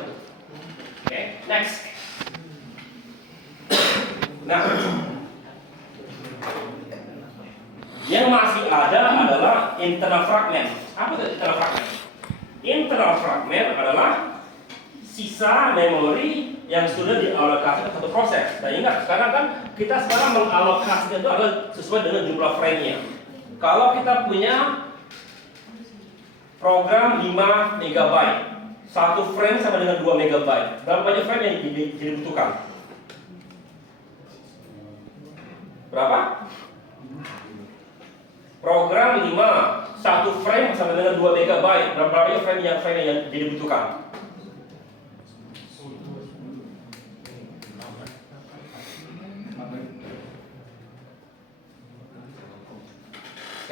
Oke, next. Nah, yang masih ada adalah internal fragment. Apa itu internal fragment? Internal fragment adalah sisa memori yang sudah dialokasikan ke satu proses. Nah, ingat, sekarang kan kita sekarang mengalokasikan itu adalah sesuai dengan jumlah frame-nya. Kalau kita punya program 5 MB, satu frame sama dengan 2 MB. Berapa banyak frame yang dibutuhkan? Berapa? Program 5, satu frame sama dengan 2 MB. Berapa banyak frame yang dibutuhkan?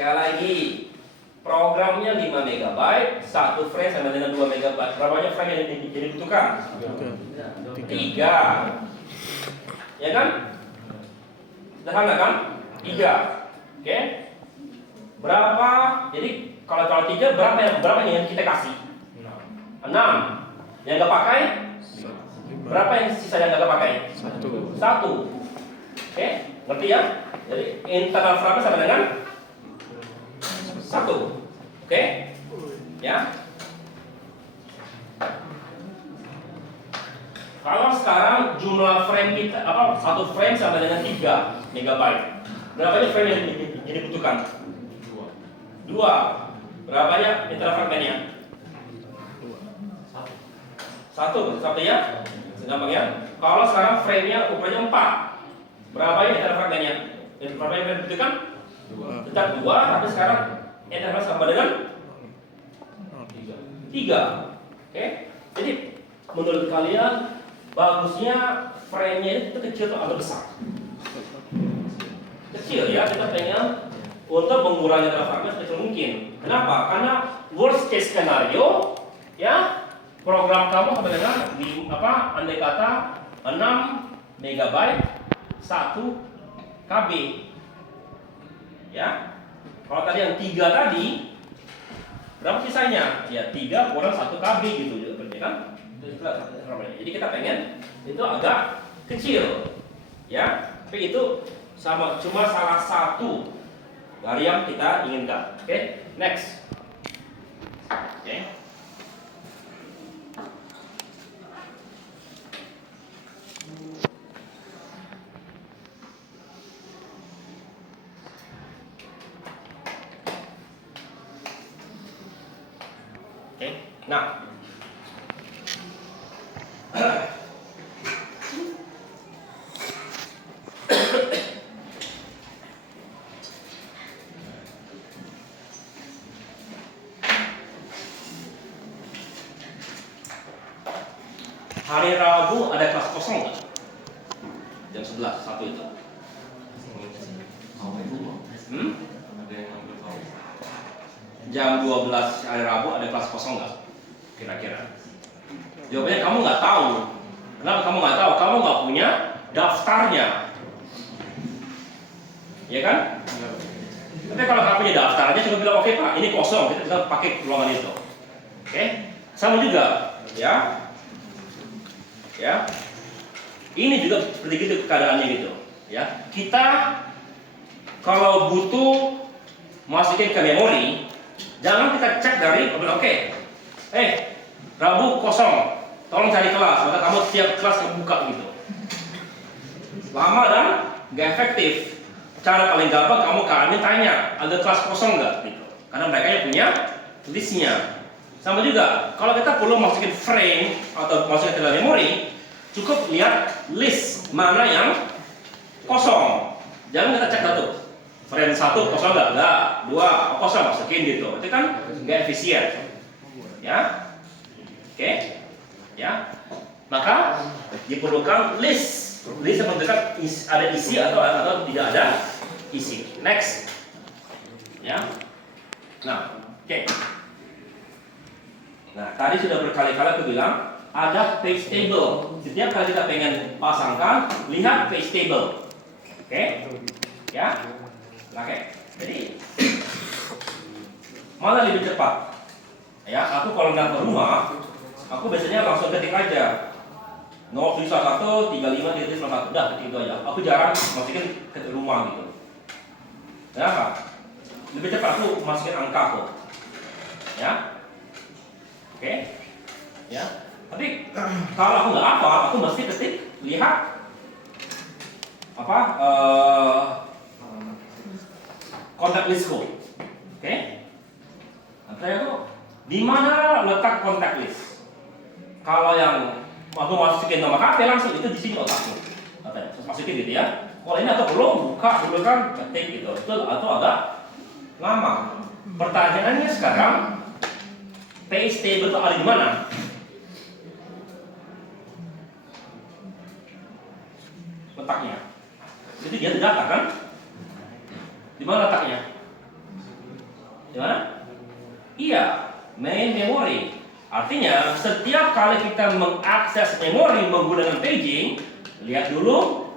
Sekali lagi, programnya 5 MB, satu frame sama dengan 2 MB. Berapa banyak frame yang dibutuhkan? 3. Ya kan? Sederhana kan? 3. Oke? Berapa? Jadi kalau 3 berapa yang kita kasih? 6. Yang nggak pakai? Berapa yang sisa yang nggak pakai? 1. Oke? Ngerti ya? Jadi internal frame sama dengan 1. Oke? Ya. Kalau sekarang jumlah frame kita satu frame sama dengan 3 MB. Berapa banyak frame yang dibutuhkan? 2. Berapa banyak internal fragmentnya? 1 ya? Gampang ya? Kalau sekarang frame-nya ukurannya 4. Berapa banyak internal fragmentnya? Berapa yang dibutuhkan? Tetap 2, tapi sekarang internal sama dengan 3. Oke? Jadi menurut kalian bagusnya frame-nya itu kecil atau besar? kecil ya, kita pengen untuk mengurangi data fragment sekecil mungkin. Kenapa? Karena worst case scenario ya, program kamu sama dengan andai kata 6 MB 1 KB ya. Kalau tadi yang 3 tadi berapa sisanya? Ya 3 kurang 1 KB gitu berarti kan. Jadi kita pengen itu agak kecil ya, tapi itu cuma salah satu dari yang kita inginkan. Oke, next. Oke. Nah, hari Rabu ada kelas kosong nggak? Jam 11, satu itu. Jam 12 hari Rabu ada kelas kosong nggak? Kira-kira. Jawabannya kamu nggak tahu. Kenapa kamu nggak tahu? Kamu nggak punya daftarnya, ya kan? Tapi kalau kamu punya daftarnya, cuma bilang oke Pak, ini kosong, kita tinggal pakai ruangan itu. Oke? Sama juga, ya. Ya. Ini juga begitu keadaannya gitu, ya. Kita kalau butuh masukin ke memori, jangan kita cek dari oke. Rabu kosong, tolong cari kelas, maka kamu tiap kelas buka gitu. Lama dan gak efektif. Cara paling gampang kamu ke admin tanya, ada kelas kosong nggak gitu. Karena mereka yang punya listnya. Sama juga, kalau kita perlu masukin frame atau masukin ke dalam memori, cukup lihat list mana yang kosong. Jangan kita cek satu. Frame 1 kosong nggak, 2 kosong masukin gitu. Itu kan nggak efisien. Ya. Oke, ya. Maka diperlukan list yang menunjukkan ada isi atau tidak ada isi. Next, ya. Nah, oke. Nah, tadi sudah berkali-kali aku bilang ada page table. Setiap kali kita pengen pasangkan, lihat page table. Oke, ya. Oke. Jadi mana lebih cepat? Ya, aku kalau nggak ke rumah, aku biasanya langsung ketik aja 031 35 1, udah ketik itu aja. Aku jarang masukin ke rumah gitu. Kenapa? Lebih cepat aku masukin angka kok. Ya, oke, ya. Tapi kalau aku nggak hafal, aku mesti ketik lihat kontak listku. Oke, saya tuh di mana letak kontak list? Kalau yang aku masukin nomor HP langsung itu di sini otakku. Katanya, terus masukin gitu ya. Kalau ini atau belum buka dulu kan ketik gitu. Itu atau agak lama. Pertanyaannya sekarang, page table itu ada di mana? Letaknya. Jadi dia ada data kan? Di mana letaknya? Di mana? Iya, main memory. Artinya setiap kali kita mengakses memori menggunakan paging, lihat dulu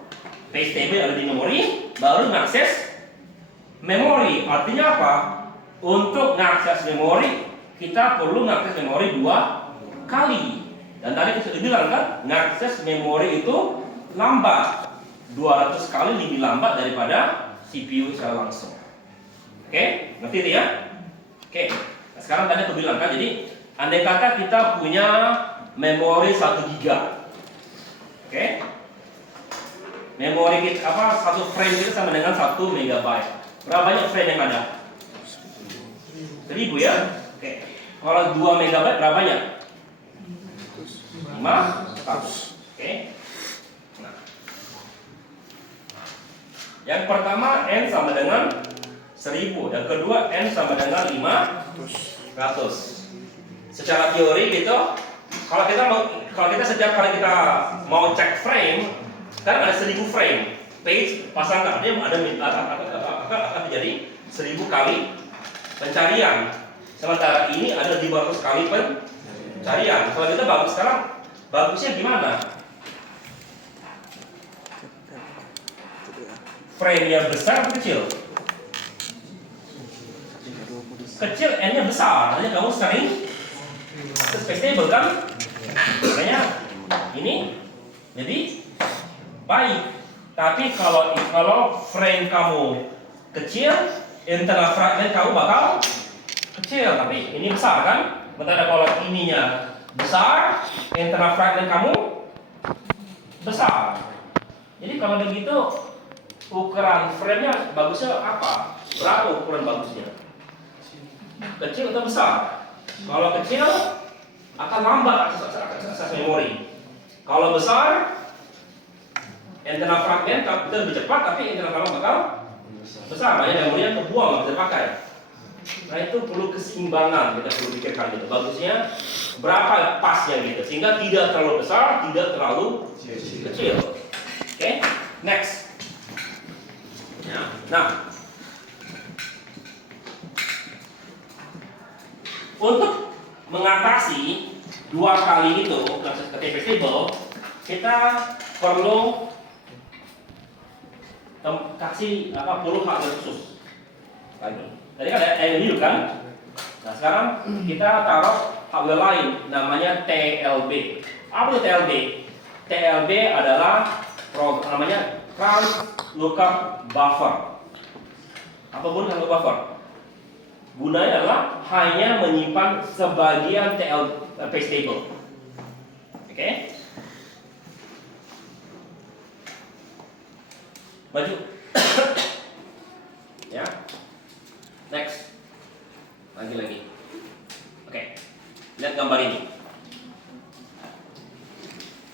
page table ada di memori, baru mengakses memori. Artinya apa? Untuk mengakses memori kita perlu mengakses memori 2 kali. Dan tadi kita sudah bilang kan, mengakses memori itu lambat, 200 kali lebih lambat daripada CPU secara langsung. Oke, ngerti itu ya? Oke. Nah, sekarang tadi aku bilang kan, jadi andai kata kita punya memori 1 GB. Oke. Memori kita satu frame kita sama dengan 1 MB. Berapa banyak frame yang ada? 1000 ya? Oke. Kalau 2 MB berapa banyak? 500. Oke. Nah. Yang pertama N sama dengan 1000, yang kedua N sama dengan 500. Secara teori gitu, kalau kita setiap kali kita mau cek frame, kan ada 1000 frame. page pasangkan, dia akan terjadi 1000 kali pencarian. Sementara ini ada 500 kali pencarian. Kalau kita bagus sekarang, bagusnya gimana? Frame-nya besar atau kecil? Kecil, N-nya besar. Artinya kamu sering space table kan? Makanya ini jadi baik. Tapi kalau frame kamu kecil, internal fragment kamu bakal kecil. Tapi ini besar kan? Sementara kalau ininya besar, internal fragment kamu besar. Jadi kalau begitu ukuran frame-nya bagusnya apa? Berapa ukuran bagusnya? Kecil atau besar? Kalau kecil akan lambat akses memori. Kalau besar, internal fragment itu lebih cepat, tapi internal fragment bakal besar. Banyak memorinya kebuang, nggak bisa dipakai. Nah itu perlu keseimbangan, kita perlu pikirkan gitu. Bagusnya berapa pasnya gitu, sehingga tidak terlalu besar, tidak terlalu kecil. Oke, next. Ya. Nah, untuk mengatasi dua kali itu proses TPS table, kita perlu kasih perlu hardware khusus. Tadi kan ada MMU kan? Nah sekarang kita taruh hardware lain, namanya TLB. Apa itu TLB? TLB adalah namanya Trans Lookup Buffer. Apa gunanya lookup buffer? Gunanya adalah hanya menyimpan sebagian page table. Oke? Maju. Ya. Next. Lagi. Oke. Lihat gambar ini.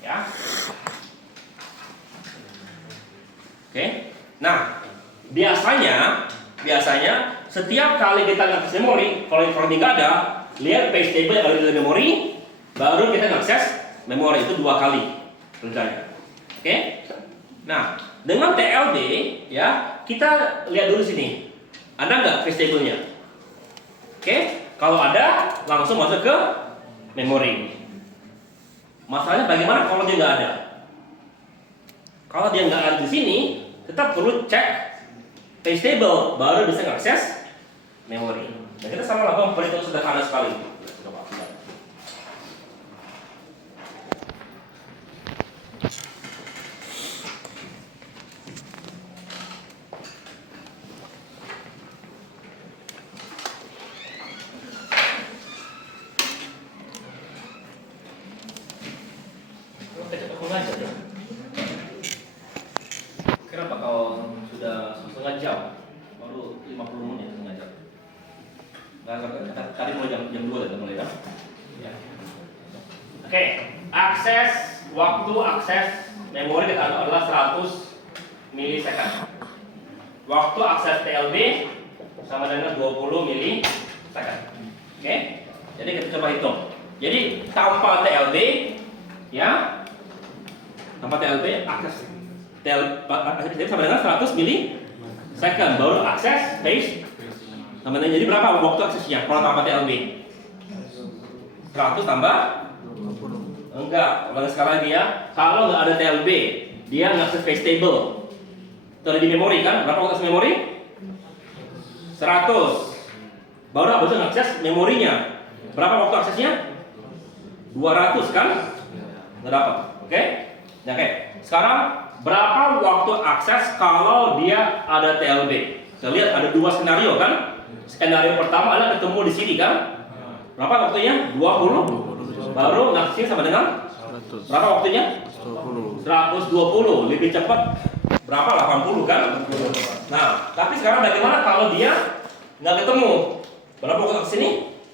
Ya. Oke. Nah, biasanya setiap kali kita ngakses memori, kalau ini nggak ada, lihat page table yang ada di memori, baru kita ngakses memori. Itu 2 kali kerjanya. Oke? Nah, dengan TLB ya, kita lihat dulu sini. Ada nggak page table-nya? Oke? Kalau ada, langsung masuk ke memori. Masalahnya bagaimana kalau dia nggak ada? Kalau dia nggak ada di sini, tetap perlu cek page table, baru bisa mengakses memori. Dan kita sama lakukan perhitungan sederhana sekali. Kenapa kau sudah setengah jam, baru 50 menit setengah jam? Tadi mulai jam 2 tadi mulai kan? Ya. Oke, waktu akses memori kita adalah 100 milisecond. Waktu akses TLB sama dengan 20 milisecond. Oke, jadi kita coba hitung. Jadi tanpa TLB, ya, tanpa TLB akses sama dengan 100 milisecond, baru akses page sama dengan, jadi berapa waktu aksesnya kalau tanpa TLB? 100 tambah 20. Enggak, ulangi sekali lagi ya. Kalau nggak ada TLB, dia ngakses page table. Itu ada di memori kan? Berapa waktu akses memori? 100. Baru abis itu ngakses memorinya. Berapa waktu aksesnya? 200 kan? Nggak dapat. Oke? Nah, oke. Sekarang berapa waktu akses kalau dia ada TLB? Kita lihat ada 2 skenario kan? Skenario pertama adalah ketemu di sini kan? Berapa waktunya? 20. Baru ngakses sama dengan 100. Berapa waktunya? 120. Lebih cepat. Berapa? 80 kan? Nah, tapi sekarang bagaimana kalau dia nggak ketemu? Berapa waktu ke sini?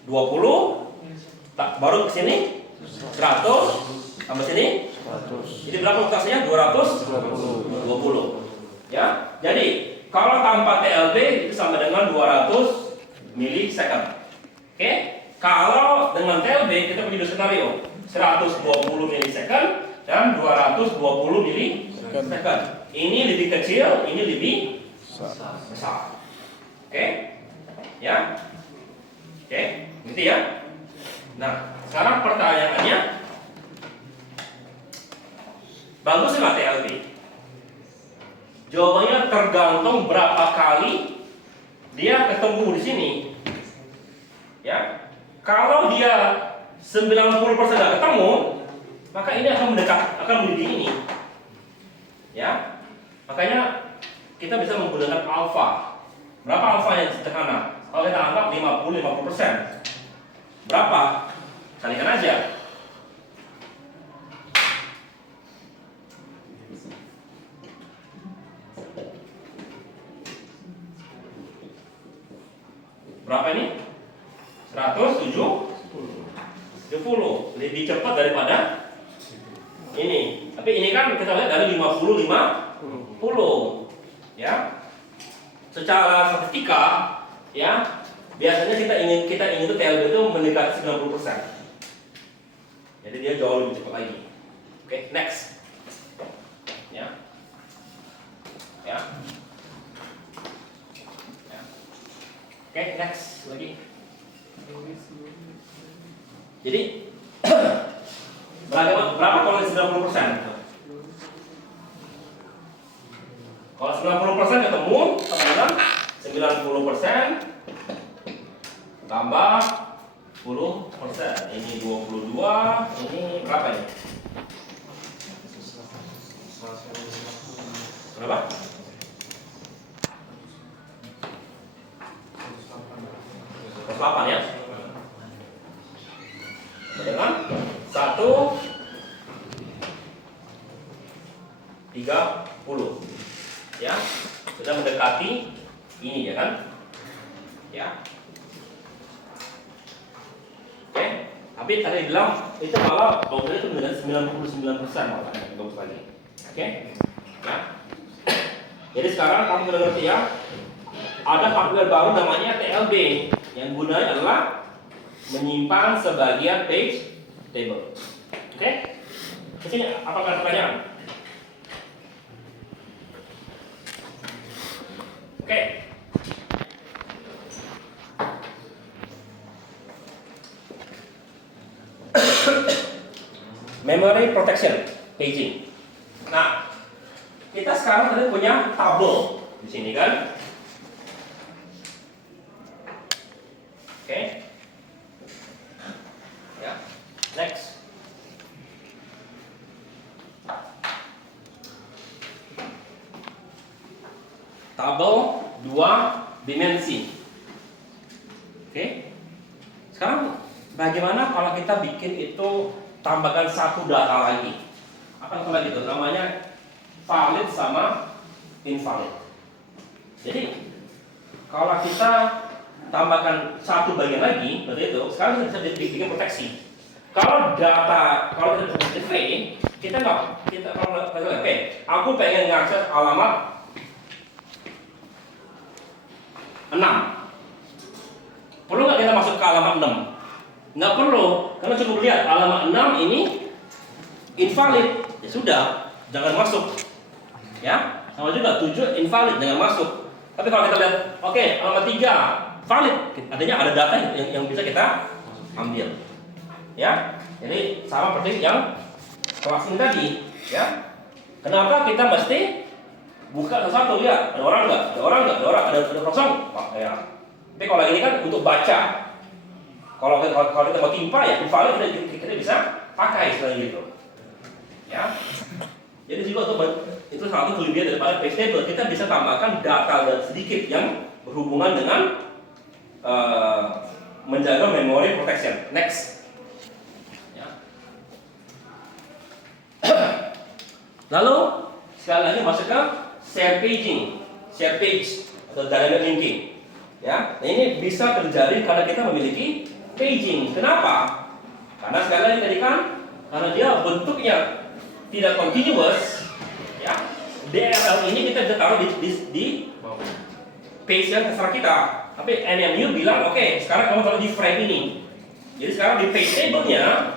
20. Baru ke sini 100 tambah sini 100. Jadi berapa waktu aksesnya? 220. Ya. Jadi kalau tanpa TLB itu sama dengan 200 milisecond. Oke? Kalau dengan TLB kita punya 2 skenario, 120 milisecond dan 220 milisecond. second. Ini lebih kecil, ini lebih besar. Oke? Ya? Oke, gitu ya. Nah, sekarang pertanyaannya, bagus nggak TLB? Jawabannya tergantung berapa kali dia ketemu di sini. Ya, kalau dia 90% nggak ketemu, maka ini akan mendekat, akan mendidih ini. Ya, makanya kita bisa menggunakan alfa. Berapa alfa yang sederhana? Kalau kita anggap 50% berapa? Kalikan aja. Berapa ini? 170. Lebih cepat daripada ini. Tapi ini kan kita lihat dari 50. Ya. Secara statistika, ya, biasanya kita ingin itu TLB itu mendekati 90%. Jadi dia jauh lebih cepat lagi. Oke, next. Ya. Ya. Ya. Oke, next lagi. Jadi berapa kalau 90%? Kalau 90% ketemu, sama 90% tambah 10%. Ini 22, ini berapa ini? Berapa? 108 ya? Dengan 130. Ya, sudah mendekati ini ya kan? Ya. Oke, tapi tadi bilang itu malah baunya itu mendekati 99% malah yang bagus lagi. Oke? Ya. Jadi sekarang kamu sudah ngerti ya? Ada hardware baru namanya TLB yang gunanya adalah menyimpan sebagian page table. Oke? Di sini apakah pertanyaan? Oke. Memory protection, paging. Nah, kita sekarang tadi punya tabel di sini kan? Oke. Ya. Next. Tabel 2 dimensi. Oke. Sekarang bagaimana kalau kita bikin itu tambahkan satu data lagi? Apa yang lagi itu namanya valid sama invalid. Jadi kalau kita tambahkan satu bagian lagi, berarti itu sekarang kita bisa bikin proteksi. Kalau kita bisa V, kita kalau oke, aku pengen ngakses alamat 6. Perlu nggak kita masuk ke alamat 6? Nggak perlu, karena cukup lihat alamat 6 ini invalid. Ya sudah, jangan masuk. Ya, sama juga 7 invalid, jangan masuk. Tapi kalau kita lihat, oke, alamat 3 valid, artinya ada data yang bisa kita ambil. Ya, jadi sama seperti yang kelas ini tadi. Ya, kenapa kita mesti buka satu-satu ya? Ada orang nggak? Ada kosong. Ya. Tapi kalau ini kan untuk baca. Kalau kita mau timpa ya, invalid kita bisa pakai selain itu. Ya. Jadi juga itu salah satu kelebihan daripada page table. Kita bisa tambahkan data sedikit yang berhubungan dengan menjaga memory protection. Next. Ya. Lalu sekali lagi masuk ke share page atau dynamic linking. Ya, nah ini bisa terjadi karena kita memiliki paging. Kenapa? Karena sekali lagi tadi kan, karena dia bentuknya tidak continuous, ya. DLL ini kita bisa taruh di page yang terserah kita. Tapi NMU bilang, oke, sekarang kamu taruh di frame ini. Jadi sekarang di page table-nya,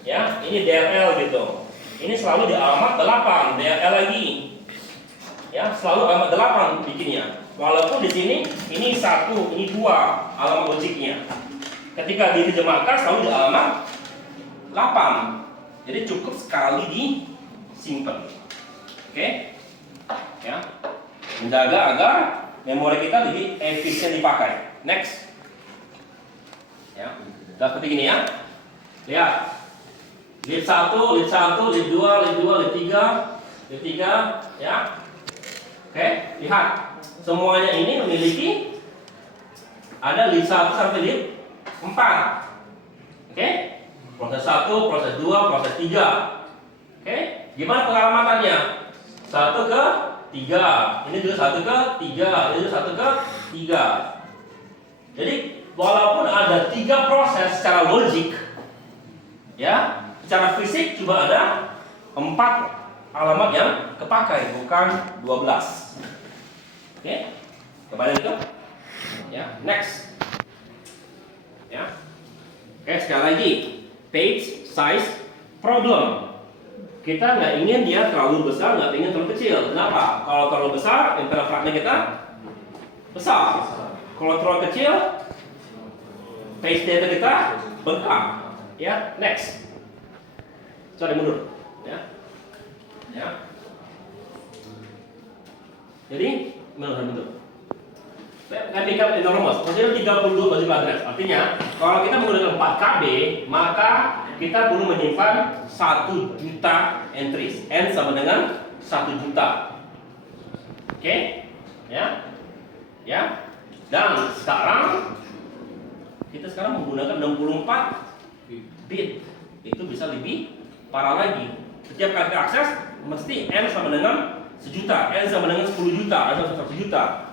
ya, ini DLL gitu. ini selalu di alamat 8, DHL lagi. Ya, selalu alamat 8 bikinnya. Walaupun di sini ini 1, ini 2 alamat logiknya. Ketika diterjemahkan selalu di alamat 8. Jadi cukup sekali disimpan. Oke? Ya. Menjaga agar memori kita lebih efisien dipakai. Next. Ya. Udah seperti gini ya. Lihat. Lid 1, lid 1, lid 2, lid 2, lid 3, lid 3, ya. Oke, lihat. Semuanya ini memiliki ada lid 1 sampai lid 4. Oke? Proses 1, proses 2, proses 3. Oke? Gimana pengalamatannya? 1 ke 3. Ini juga 1 ke 3. Ini juga 1 ke 3. Jadi, walaupun ada 3 proses secara logik, ya, secara fisik cuma ada 4 alamat yang kepakai, bukan 12. Oke? Kembali ke ya, next. Ya. Oke, sekali lagi. Page size problem. Kita nggak ingin dia terlalu besar, nggak ingin terlalu kecil. Kenapa? Kalau terlalu besar, internal fragment kita besar. Kalau terlalu kecil, page data kita bengkak. Ya, next. Coba mundur. Ya. Ya. Jadi, mundur. Kan become enormous. Maksudnya 32 bagi address. Artinya, kalau kita menggunakan 4 KB, maka kita perlu menyimpan 1 juta entries. N sama dengan 1 juta. Oke? Ya. Ya. Dan sekarang kita menggunakan 64 bit. Itu bisa lebih parah lagi. Setiap kali kita akses mesti N sama dengan 1 juta, N sama dengan 10 juta atau 1 juta.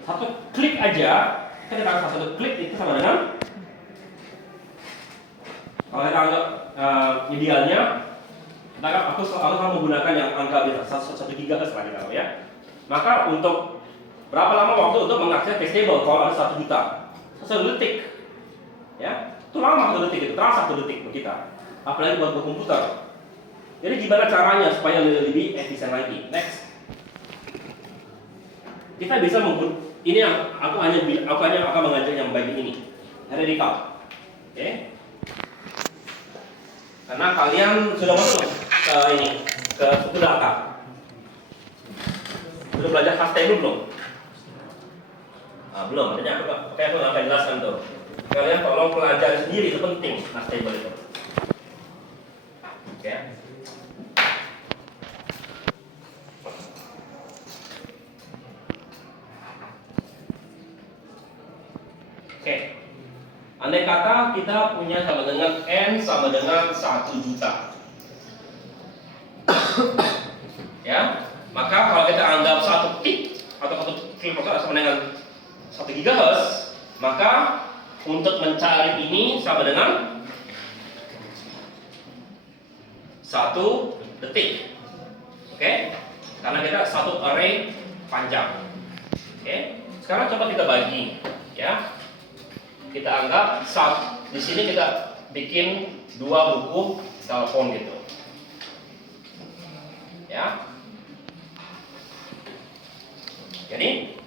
Satu klik aja, kita akan satu klik itu sama dengan, kalau kita anggap idealnya, kita akan aku selalu menggunakan yang angka biasa 1 gigahertz lah kita ya. Maka untuk berapa lama waktu untuk mengakses text table kalau ada 1 juta? 1 detik, ya, itu lama 1 detik, itu terasa 1 detik untuk kita. Apalagi buat komputer. Jadi gimana caranya supaya lebih efisien lagi? Next. Kita bisa menggunakan ini yang aku hanya akan mengajak yang bagian ini. Radikal. Oke. Karena kalian sudah masuk ke ini, ke struktur data. Sudah belajar hash table belum? Belum. Artinya aku nggak akan jelaskan tuh. Kalian tolong pelajari sendiri, itu penting hash table itu. Oke. Oke, andai kata kita punya sama dengan N sama dengan 1 juta. Ya, maka kalau kita anggap 1 tick atau 1 klik sama dengan 1 gigahertz, maka untuk mencari ini sama dengan 1 detik. Oke, karena kita 1 array panjang. Oke, sekarang coba kita bagi, ya. Kita anggap di sini kita bikin 2 buku telepon gitu, ya. Jadi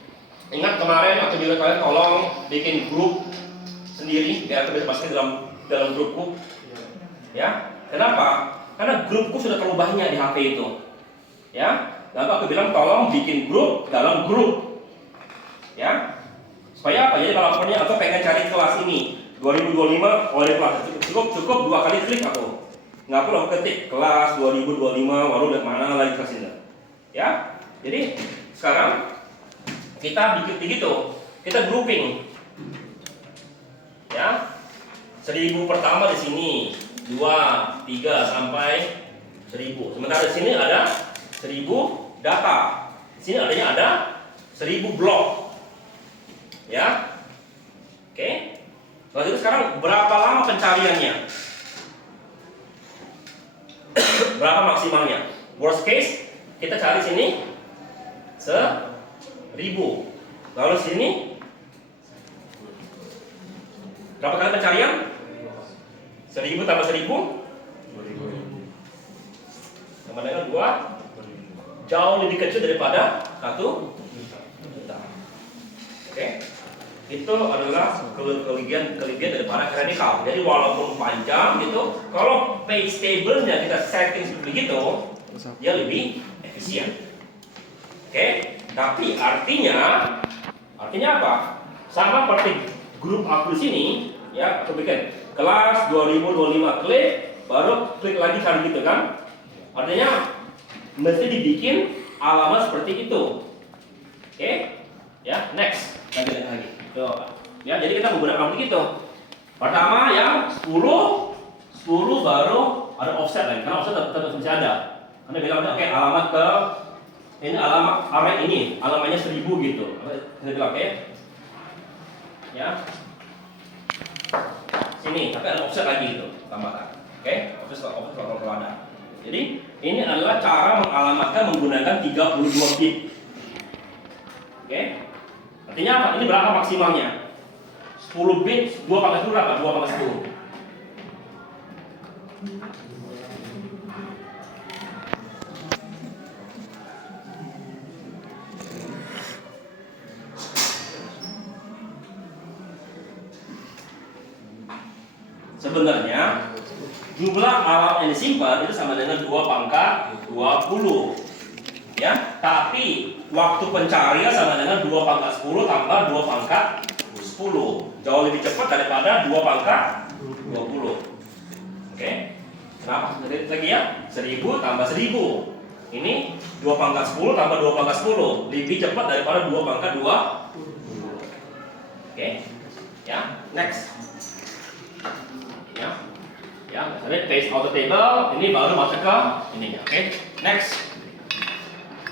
ingat kemarin aku juga kalian tolong bikin grup sendiri biar aku bisa masukin dalam grupku, ya. Kenapa? Karena grupku sudah terlalu banyak di HP itu, ya. Lalu aku bilang tolong bikin grup dalam grup, ya. Supaya apa? Jadi kalau aku pengen cari kelas ini 2025 oleh kelas cukup 2 kali klik aku. Nggak perlu aku ketik kelas 2025 baru lihat mana lagi kelas ini. Ya. Jadi sekarang kita bikin begitu. Kita grouping. Ya. 1000 pertama di sini, 2, 3 sampai 1000. Sementara di sini ada 1000 data. Di sini adanya ada 1000 blok. Ya, oke. Lalu sekarang berapa lama pencariannya? Berapa maksimalnya? Worst case kita cari sini 1000. Lalu sini berapa kali pencarian? 1000 tambah 1000? sama dengan 2 jauh lebih kecil daripada 1 juta. Oke. Itu adalah kelebihan daripada radikal. Jadi walaupun panjang gitu, kalau page table-nya kita setting seperti itu, dia lebih efisien. Oke, tapi artinya apa? Sama seperti grup aku di sini, ya, aku bikin kelas 2025 klik, baru klik lagi cari gitu kan? Artinya mesti dibikin alamat seperti itu. Oke, ya, next lagi. Ya, jadi kita menggunakan begitu. Pertama yang 10 baru ada offset lagi. Karena offset tetap masih ada. Karena bilang oke, alamat ke ini alamat area ini, alamatnya 1000 gitu. Kita bilang oke. Ya. Sini, tapi ada offset lagi gitu, tambahkan. Oke, offset kalau ada. Jadi, ini adalah cara mengalamatkan menggunakan 32 bit. Oke. Artinya apa? Ini berapa maksimalnya? 10 bit, 2 pangkat 10 berapa? 2 pangkat 10. Sebenarnya jumlah alamat yang disimpan itu sama dengan 2 pangkat 20. Ya, tapi waktu pencarian sama dengan 2 pangkat 10 tambah 2 pangkat 10. Jauh lebih cepat daripada 2 pangkat 20. Oke. Kenapa? Lagi ya, 1000 tambah 1000. Ini 2 pangkat 10 tambah 2 pangkat 10. Lebih cepat daripada 2 pangkat 20. Oke. Ya, next. Ya, misalnya paste auto table, ini baru masuk ke ini. Oke. Next.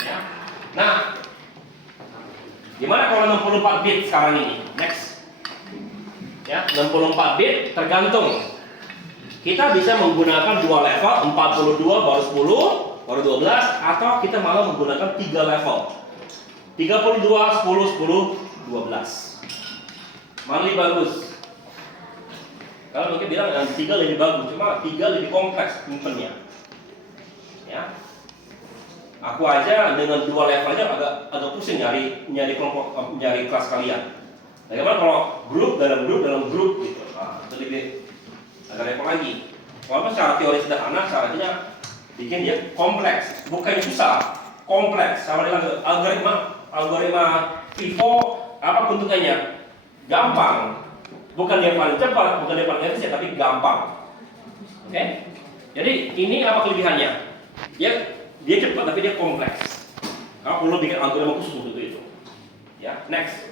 Ya. Nah, gimana kalau 64 bit sekarang ini? Next. Ya, 64 bit tergantung. Kita bisa menggunakan 2 level, 42 baru 10, baru 12, atau kita malah menggunakan 3 level. 32, 10, 10, 12. Mana lebih bagus? Kalau mungkin bilang yang 3 lebih bagus, cuma 3 lebih kompleks nyimpennya. Ya. Aku aja dengan 2 level aja agak pusing nyari kelompok, nyari kelas kalian. Bagaimana kalau grup dalam grup gitu. Nah, itu lebih agak repot lagi. Walaupun secara teori sederhana, caranya bikin dia kompleks, bukannya susah, kompleks. Sama dengan algoritma FIFO, apa bentukannya? Gampang. Bukan dia paling cepat, bukan dia paling efisien, tapi gampang. Oke? Jadi ini apa kelebihannya? Dia cepat tapi dia kompleks. Kamu perlu bikin algoritma khusus untuk itu. Ya, next.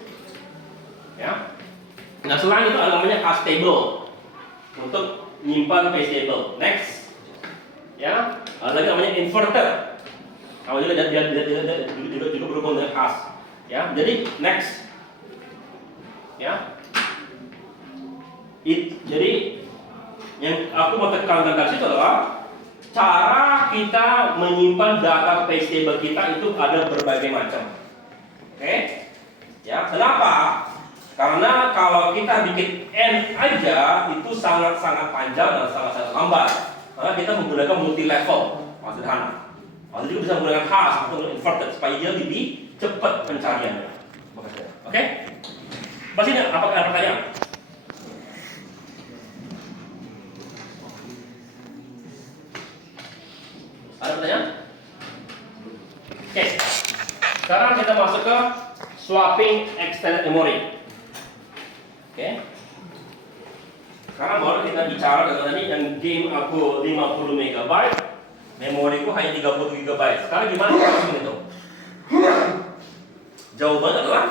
Ya. Nah, selain itu ada namanya hash table untuk menyimpan page table. Next. Ya, ada lagi namanya inverter. Kamu juga juga berhubung dengan hash. Ya, jadi next. Ya. Jadi yang aku mau tekankan dari situ adalah cara kita menyimpan data page table kita itu ada berbagai macam. Oke? Ya, kenapa? Karena kalau kita bikin N aja itu sangat-sangat panjang dan sangat-sangat lambat. Karena kita menggunakan multi level, sederhana. Lalu juga bisa menggunakan hash atau inverted supaya dia lebih cepat pencariannya. Oke? Pasti ada pertanyaan? Ada pertanyaan? Oke. Sekarang kita masuk ke swapping extended memory. Oke. Sekarang baru kita bicara dengan tadi yang game aku 50 MB, memoriku hanya 30 GB. Sekarang gimana cara itu? Jawabannya adalah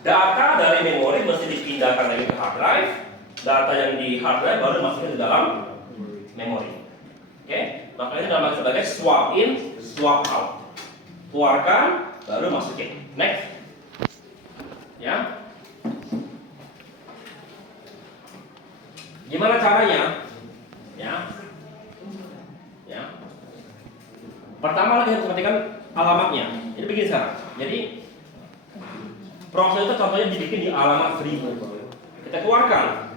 data dari memori mesti dipindahkan lagi ke hard drive. Data yang di hard drive baru masuknya ke dalam memori. Oke, makanya nama sebagai swap in, swap out. Keluarkan, baru masukin. Next. Ya. Gimana caranya? Ya. Pertama lagi harus perhatikan alamatnya. Jadi begini sekarang. Jadi proses itu contohnya dibikin di alamat 1000. Kita keluarkan.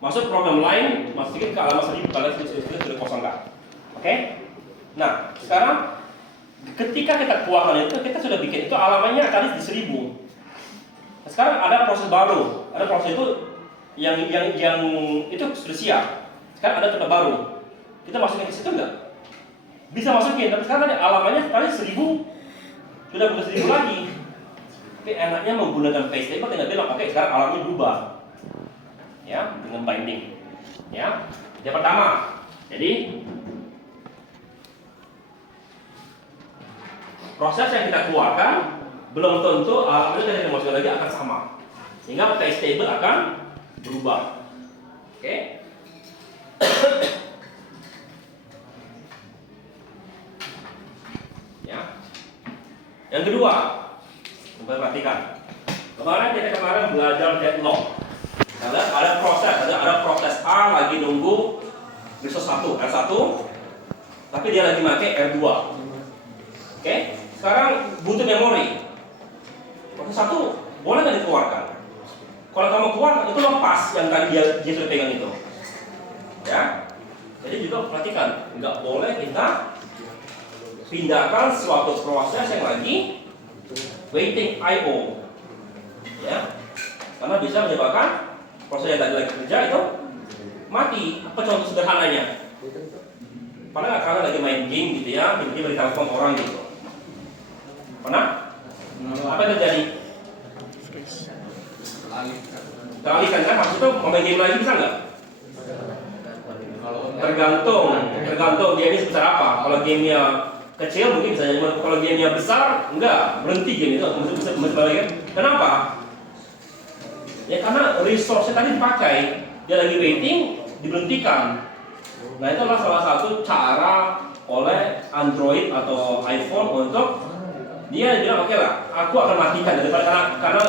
Masuk program lain, masukin ke alamat 1000 kalian sudah kosongkan. Oke? Nah, sekarang ketika kita keluarkan itu, kita sudah bikin itu alamannya tadi di 1000. Nah, sekarang ada proses baru, ada proses itu yang itu sudah siap. Sekarang ada data baru, kita masukin ke situ enggak? Bisa masukin, tapi sekarang tadi alamannya tadi 1000, sudah bukan 1000 lagi. Tapi enaknya menggunakan paste table, tinggal bilang, oke, sekarang alamnya berubah, ya, dengan binding, ya. Yang pertama, jadi proses yang kita keluarkan belum tentu alamannya yang kita masukkan lagi akan sama, sehingga paste table akan berubah, oke. Ya. Yang kedua, perhatikan. Kemarin kita belajar deadlock. Ada proses A lagi nunggu resource 1, R1, tapi dia lagi pakai R2. Oke, sekarang butuh memori. Proses 1 boleh nggak dikeluarkan? Kalau kamu keluarkan itu lepas yang tadi dia sudah pegang itu. Ya, jadi juga perhatikan, nggak boleh kita pindahkan suatu proses yang lagi waiting I/O. Ya, karena bisa menyebabkan proses yang tadi lagi kerja itu mati. Apa contoh sederhananya? Pernah nggak kalian lagi main game gitu ya, tiba-tiba ditelepon orang gitu? Pernah? Apa yang terjadi? Teralihkan kan? Maksudnya mau main game lagi bisa nggak? Tergantung dia ini sebesar apa. Kalau gamenya kecil mungkin bisa, kalau gamenya besar enggak, berhenti game itu bisa balik. Kenapa? Ya karena resource-nya tadi dipakai, dia lagi waiting, diberhentikan. Nah itu adalah salah satu cara oleh Android atau iPhone untuk dia bilang oke lah, aku akan matikan daripada karena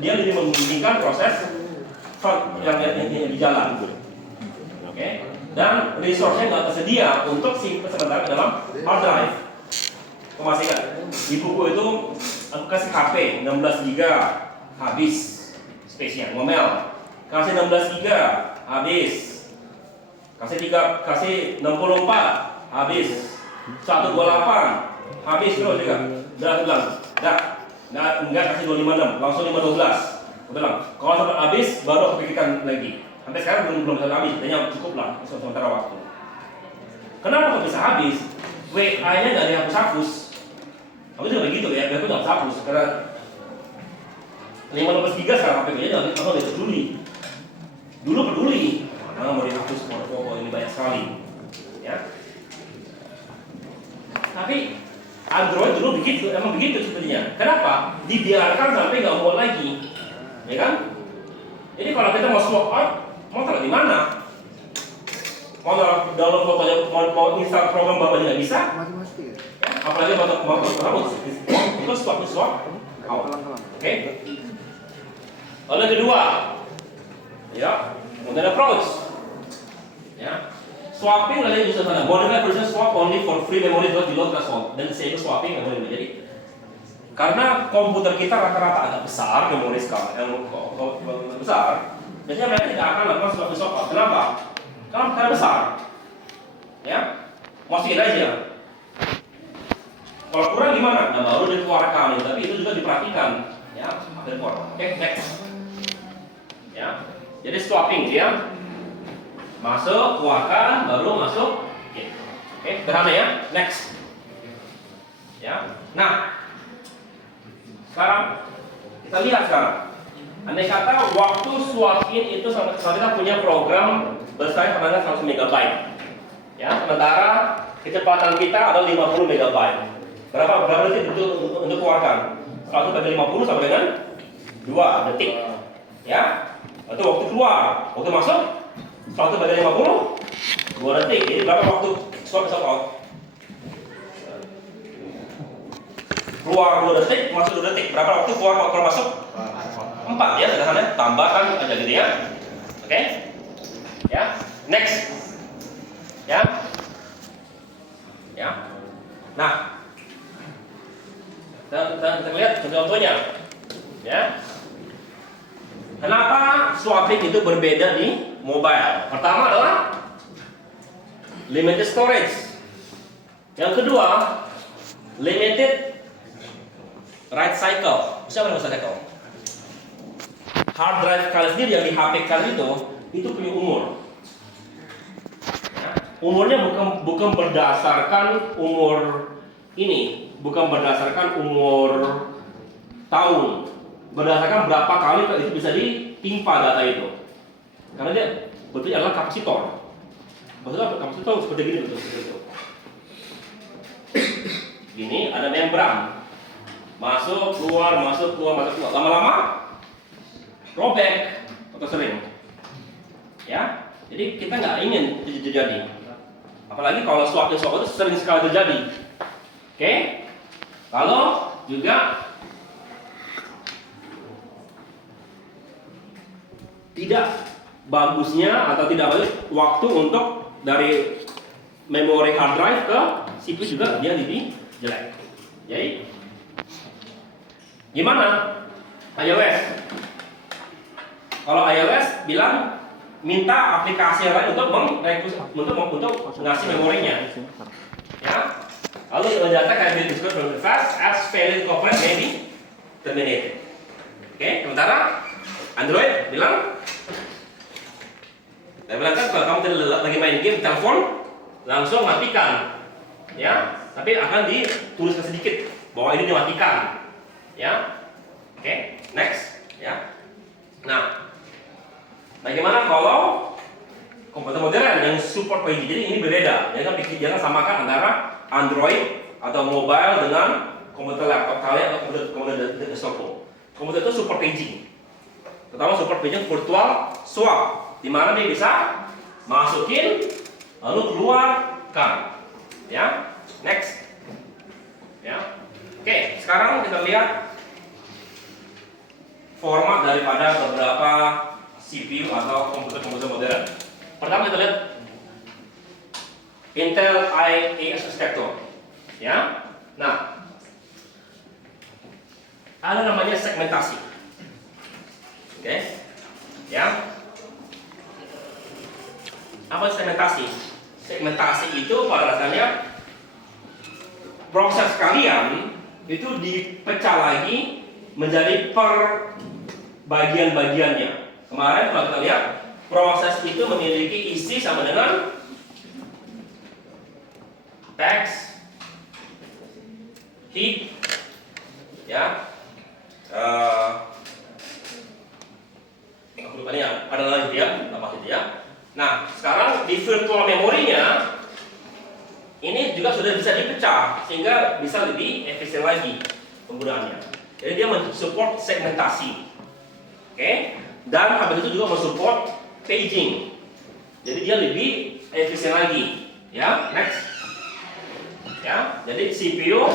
dia lebih mementingkan proses yang di jalan. Oke. Dan resource-nya nggak tersedia untuk simpan sementara ke dalam hard drive. Pastikan di buku itu aku kasih HP 16 GB habis space-nya, ngomel. Kasih 16 GB habis. Kasih 64 habis. 128 habis terus juga. Udah bilang, enggak kasih 256, langsung 512. Aku bilang, kalau sampai habis baru aku pikirkan lagi. Sampai sekarang belum bisa habis, hanya cukup lah sementara waktu. Kenapa kok bisa habis? WA-nya nggak dihapus-hapus. Aku juga begitu ya, aku nggak hapus karena 15 GB sekarang HP-nya nggak peduli. Dulu peduli, karena mau dihapus foto ini banyak sekali, ya. Tapi Android dulu begitu, emang begitu sebenarnya. Kenapa? Dibiarkan sampai nggak muat lagi, ya kan? Jadi kalau kita mau swap out, mau taruh di mana? Mau download fotonya, mau install program bapaknya nggak bisa. Ya, apalagi mau itu swap out. Oke. Lalu yang kedua, ya, model approach. Ya. Swapping adalah bisa sana. Modern version swap only for free memory not below threshold. Dan disable swapping memory. Jadi karena komputer kita rata-rata agak besar memori skala yang besar, biasanya mereka tidak akan lakukan swap. Kenapa? Karena besar. Ya, masukin aja. Kalau kurang gimana? Nah baru dikeluarkan. Tapi itu juga diperhatikan. Ya, dikeluarkan. Oke, next. Ya, jadi swapping dia. Masuk, keluarkan, baru masuk. Oke, sederhana ya. Next. Ya. Nah, sekarang kita lihat sekarang. Andai kata waktu swap-in itu kita punya program besar tenaga 100 MB. Ya, sementara kecepatan kita adalah 50 MB. Berapa detik untuk keluarkan? 100 bagi 50 sama dengan 2 detik. Ya. Itu waktu keluar, waktu masuk 100 bagi 50 2 detik. Jadi berapa waktu swap out? Keluar 2 detik, masuk 2 detik. Berapa waktu keluar masuk? 4 ya, sederhana. Tambahkan aja gitu ya. Oke? Ya. Next. Ya. Ya. Nah. Kita lihat contohnya. Ya. Kenapa swapping itu berbeda di mobile? Pertama adalah limited storage. Yang kedua, limited write cycle. Siapa yang cycle? Hard drive kalian sendiri yang di HP kalian itu punya umur. Ya. Umurnya bukan berdasarkan umur ini, bukan berdasarkan umur tahun, berdasarkan berapa kali itu bisa ditimpa data itu. Karena dia bentuknya adalah kapasitor. Maksudnya kapasitor seperti gini betul. Gini ada membran, masuk keluar. Lama-lama robek atau sering. Ya, jadi kita nggak ingin itu terjadi. Apalagi kalau swap itu sering sekali terjadi. Oke? Kalau juga tidak bagusnya atau tidak bagus waktu untuk dari memori hard drive ke CPU juga dia lebih jelek. Jadi gimana iOS? Kalau iOS bilang minta aplikasi yang lain untuk ngasih memorinya, ya. Lalu data can be described fast as failing component may be terminated. Oke, sementara Android bilang, saya bilang kan kalau kamu lagi main game telepon langsung matikan, ya. Tapi akan dituliskan sedikit bahwa ini dimatikan, ya. Oke, next, ya. Nah, bagaimana kalau komputer modern yang support 5G? Jadi ini berbeda. Jangan samakan antara Android atau mobile dengan komputer laptop kalian atau komputer desktop. Komputer itu support paging. Pertama support paging virtual swap, di mana dia bisa masukin lalu keluarkan. Ya, next. Ya, oke. Sekarang kita lihat format daripada beberapa CPU atau komputer modern. Pertama kita lihat Intel i8 arsitektur. Ya. Nah, ada namanya segmentasi. Oke. Ya. Apa segmentasi? Segmentasi itu pada dasarnya proses kalian itu dipecah lagi menjadi per bagian-bagiannya. Kemarin kalau kita lihat proses itu memiliki isi sama dengan teks, heap, ya. Aku lupa nih, ada lagi ya, apa itu ya. Nah, sekarang di virtual memorinya ini juga sudah bisa dipecah sehingga bisa lebih efisien lagi penggunaannya. Jadi dia mensupport segmentasi, oke? Dan habis itu juga mensupport paging. Jadi dia lebih efisien lagi, ya. Next, ya. Jadi CPU,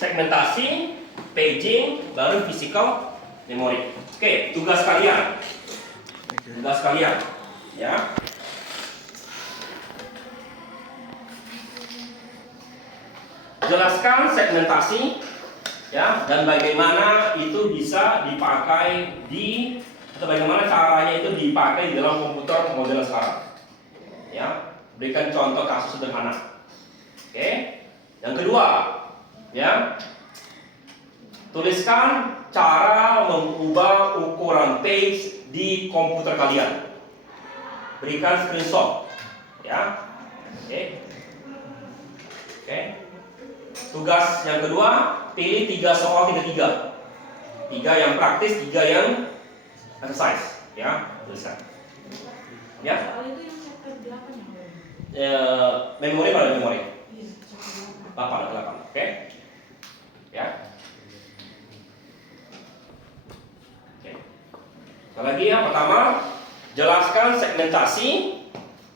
segmentasi, paging, baru physical memory. Oke, tugas kalian, ya. Jelaskan segmentasi, ya, dan bagaimana itu bisa dipakai atau bagaimana caranya itu dipakai di dalam komputer modern sekarang. Ya, berikan contoh kasus sederhana. Oke. Yang kedua, ya, tuliskan cara mengubah ukuran page di komputer kalian. Berikan screenshot, ya. Oke. Tugas yang kedua, pilih 3 soal 3 yang praktis, 3 yang exercise, ya, tulisan. Ya. Soal itu yang chapter 8 ya? Memori pada memori. Iya, chapter 8. Oke. Ya. Oke. Sekali lagi ya, pertama, jelaskan segmentasi,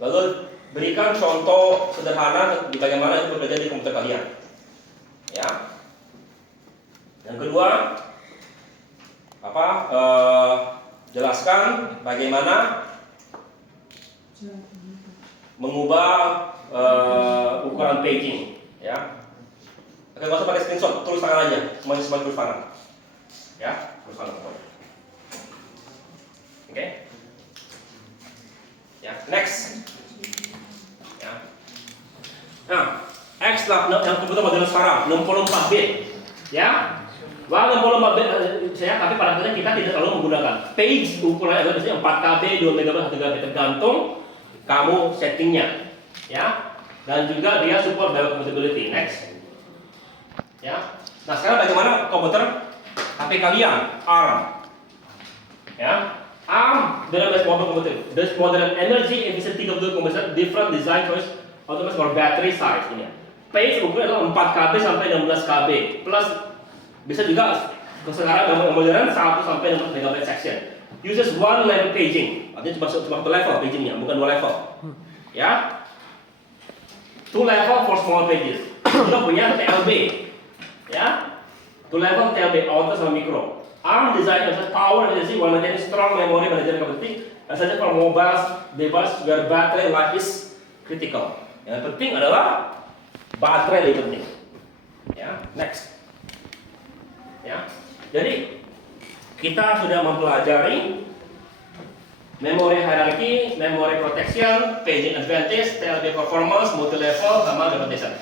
lalu berikan contoh sederhana bagaimana itu bekerja di komputer kalian. Ya. Yang kedua, jelaskan bagaimana mengubah ukuran paging, ya. Oke, nggak usah pakai screenshot, tulis tangan aja, semuanya tulis tangan, ya, tulis tangan pokoknya. Oke, ya, next, ya. Nah, X yang komputer modern sekarang 64 bit, ya. Wah 64 bit tapi pada akhirnya kita tidak selalu menggunakan page ukurannya adalah biasanya 4KB, 2 MB, 1 GB tergantung kamu settingnya, ya. Dan juga dia support backward compatibility. Next, ya. Nah sekarang bagaimana komputer HP kalian ARM, ya. ARM dalam modern komputer, this modern energy efficiency computer computer different design choice automatic for battery size ini. Page ukuran adalah 4KB sampai 16KB plus bisa juga sekarang yang modern 1 sampai 16 MB section. Uses one level paging, artinya cuma 1 level pagingnya, bukan 2 level, ya. 2 level for small pages. Juga punya TLB, ya. 2 level TLB, auto sama micro. ARM design as power efficiency while maintaining strong memory management capacity, especially for mobile device where battery life is critical. Yang penting adalah baterai lebih penting. Ya, next. Ya, jadi kita sudah mempelajari memory hierarchy, memory protection, paging advantage, TLB performance, multi level, sama repetition.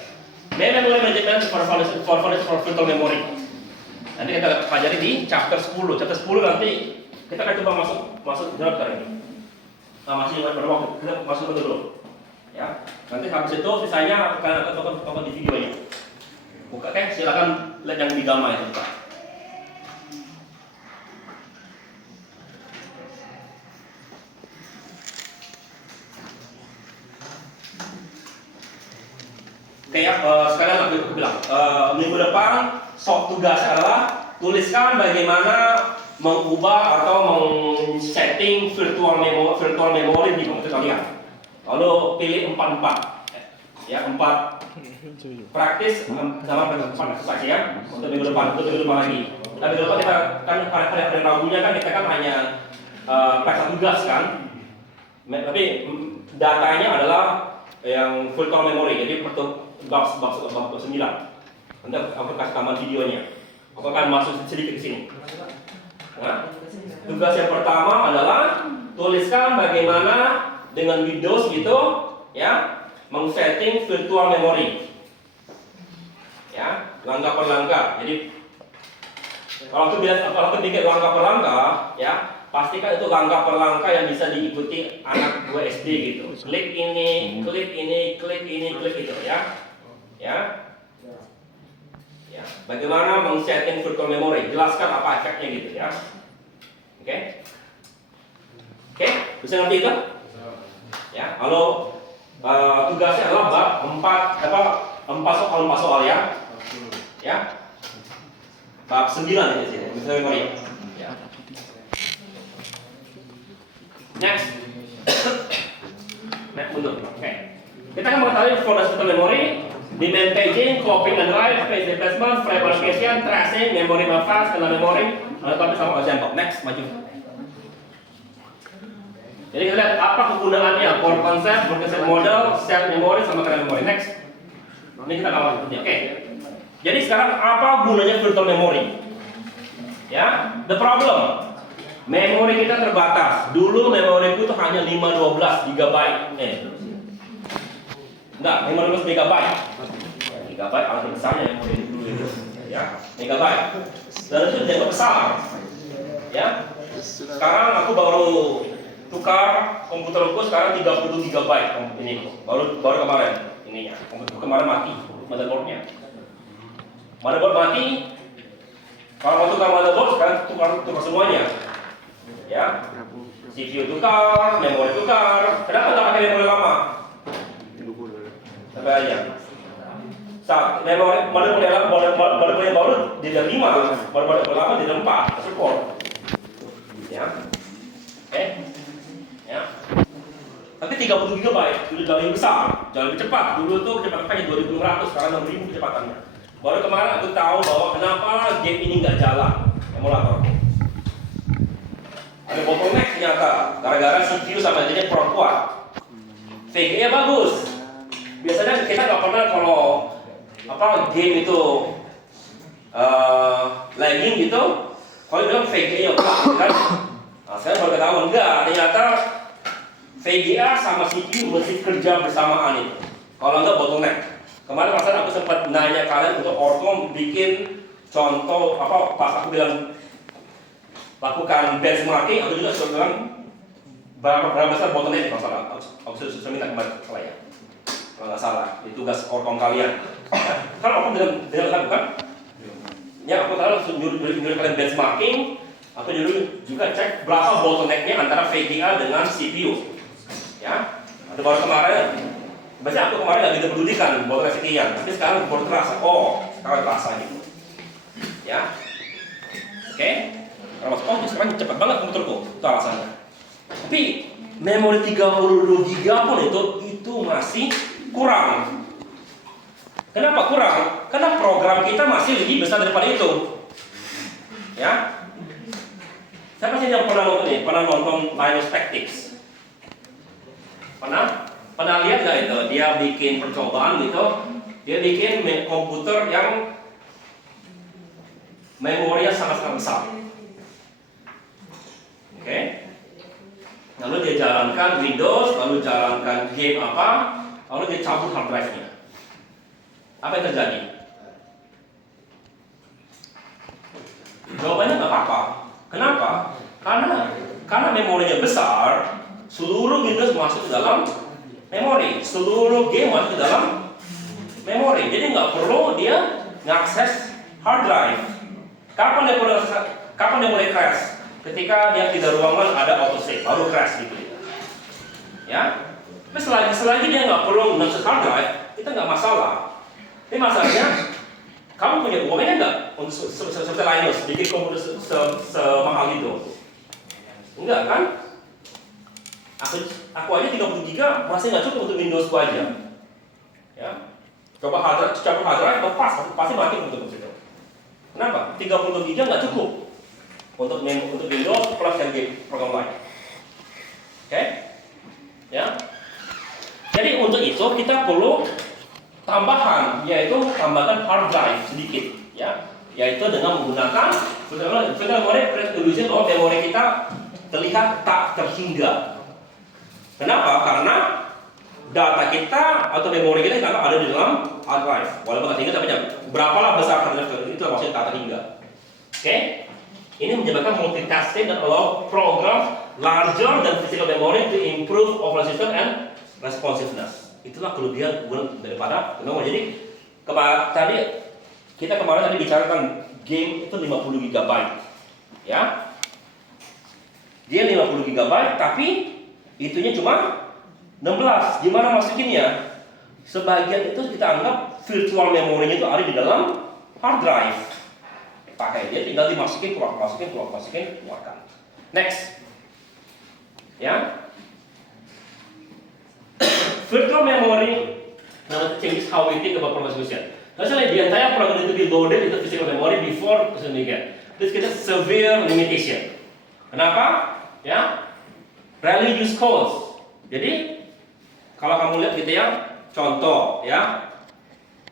Memory management for virtual memory. Nanti kita pelajari di chapter 10. Chapter 10 nanti kita akan coba masuk draft kali ini. Masih pada waktu kita masuk dulu. Ya. Nanti habis itu sisanya akan tonton di videonya. Buka silakan lihat yang di gamma itu, Pak. Oke ya, sekalian aku bilang minggu depan tugasnya adalah tuliskan bagaimana mengubah atau men-setting virtual memory di komputer kalian. Lalu pilih 4 ya, 4 praktis sama 4 saja ya untuk minggu depan lagi. Tapi minggu depan kita kan pada rabunya kan kita kan hanya periksa tugas kan. Tapi datanya adalah yang virtual memory, jadi bab 9. Nanti aku kasih tambahan videonya. Aku akan masuk sedikit ke sini. Nah, tugas yang pertama adalah tuliskan bagaimana dengan Windows gitu, ya, meng-setting virtual memory. Ya, langkah per langkah. Jadi kalau aku bikin langkah per langkah, ya, pastikan itu langkah per langkah yang bisa diikuti anak 2 SD gitu. Klik ini, klik ini, klik ini, klik itu, ya. Ya. Ya, bagaimana meng-setting virtual memory? Jelaskan apa efeknya gitu ya. Oke. Oke, bisa ngerti itu? Ya, kalau tugasnya adalah bab 4 soal ya. Ya. Bab 9 di sini, virtual memory. Ya. Next. Next mundur. Oke. Kita akan mengetahui fondasi virtual memory. Demand paging, copying and write, page replacement, frame allocation, tracing, memory bypass, kena memory, tapi sama example. Next, maju. Jadi kita lihat apa kegunaannya, core concept, concept model, set memory, sama kena memory. Next. Ini kita kawal. Oke. Jadi sekarang apa gunanya virtual memory? Ya, the problem. Memori kita terbatas. Dulu memoriku itu hanya 512 GB. Enggak, memori 12 GB. Megabyte alat besarnya memori dulu itu, ya, megabyte. Dan itu dianggap besar, ya. Sekarang aku baru tukar komputerku sekarang 30 GB ini, baru kemarin ininya. Komputer kemarin mati, motherboardnya. Motherboard mati. Kalau mau tukar motherboard sekarang tukar semuanya, ya. CPU tukar, memori tukar. Kenapa nggak pakai memori lama? Sampai aja. Saat memori motherboard yang baru jadi 5, motherboard lama jadi 4 support. Ya. Ya. Tapi 30 GB sudah jauh lebih besar, jauh lebih cepat. Dulu tuh kecepatannya 2600, sekarang 6000 kecepatannya. Baru kemarin aku tahu bahwa kenapa game ini nggak jalan emulator. Ada bottleneck ternyata, gara-gara CPU sama jadi kurang kuat. VGA bagus. Biasanya kita nggak pernah kalau game itu lagging gitu, kalau bilang VGA kan. Nah, saya baru ketahuan enggak, ternyata VGA sama CPU mesti kerja bersamaan itu. Kalau enggak bottleneck. Kemarin masa aku sempat nanya kalian untuk ortom bikin contoh apa pas aku bilang lakukan benchmarking, aku juga sudah bilang berapa besar bottleneck kalau salah. Aku sudah minta kembali salah ya. Kalau nggak salah, di tugas ortom kalian. Kalau aku dengan lakukan, ya aku tahu nyuruh kalian benchmarking, aku nyuruh juga cek berapa bottlenecknya antara VGA dengan CPU. Ya, ada baru kemarin. Biasanya aku kemarin nggak gitu pedulikan bottleneck sekian, tapi sekarang baru terasa. Oh, sekarang terasa gitu. Ya, oke. Kalau masuk sekarang cepat banget komputerku, itu alasannya. Tapi memori 32 GB pun itu masih kurang. Kenapa kurang? Karena program kita masih lebih besar daripada itu. Ya. Siapa sih yang pernah nonton Linus Tech Tips? Pernah lihat nggak itu? Dia bikin percobaan gitu. Dia bikin komputer yang memorinya sangat-sangat besar. Oke. Lalu dia jalankan Windows, lalu jalankan game apa, lalu dia cabut hard drive-nya. Apa yang terjadi? Jawabannya nggak apa-apa. Kenapa? Karena memorinya besar, seluruh Windows masuk ke dalam memori, seluruh game masuk ke dalam memori. Jadi nggak perlu dia ngakses hard drive. Kapan dia mulai crash? Ketika dia tidak ruangan ada autosave, baru crash gitu. Ya. Tapi selagi dia nggak perlu ngakses hard drive, itu nggak masalah. Tapi masalahnya, kamu punya uangnya nggak untuk seperti Linus bikin komputer semahal itu? Enggak kan? Aku aja 30 GB masih nggak cukup untuk Windows aja. Ya. Coba hard drive lepas, pasti mati untuk itu. Kenapa? 30 GB nggak cukup untuk Windows plus yang program lain. Oke? Ya. Jadi untuk itu kita perlu tambahan, yaitu tambahkan hard drive sedikit, ya. Yaitu dengan menggunakan memori resolusi bahwa memori kita terlihat tak terhingga. Kenapa? Karena data kita atau memori kita ada di dalam hard drive. Walaupun tak terhingga, tapi berapalah besar hard drive itu maksudnya tak terhingga. Oke? Ini menyebabkan multitasking dan allow program larger than physical memory to improve overall system and responsiveness. Itulah kelebihan daripada memori. Jadi tadi kita kemarin bicarakan game itu 50 GB, ya. Dia 50 GB, tapi itunya cuma 16. Gimana masukinnya? Sebagian itu kita anggap virtual memorinya itu ada di dalam hard drive. Pakai dia tinggal dimasukin, keluarkan. Next, ya. Virtual memory changes how we think about program solution. Actually, the entire program need to be loaded into physical memory before solution begin. This is a severe limitation. Kenapa? Ya, rarely use calls. Jadi, kalau kamu lihat gitu ya, contoh ya,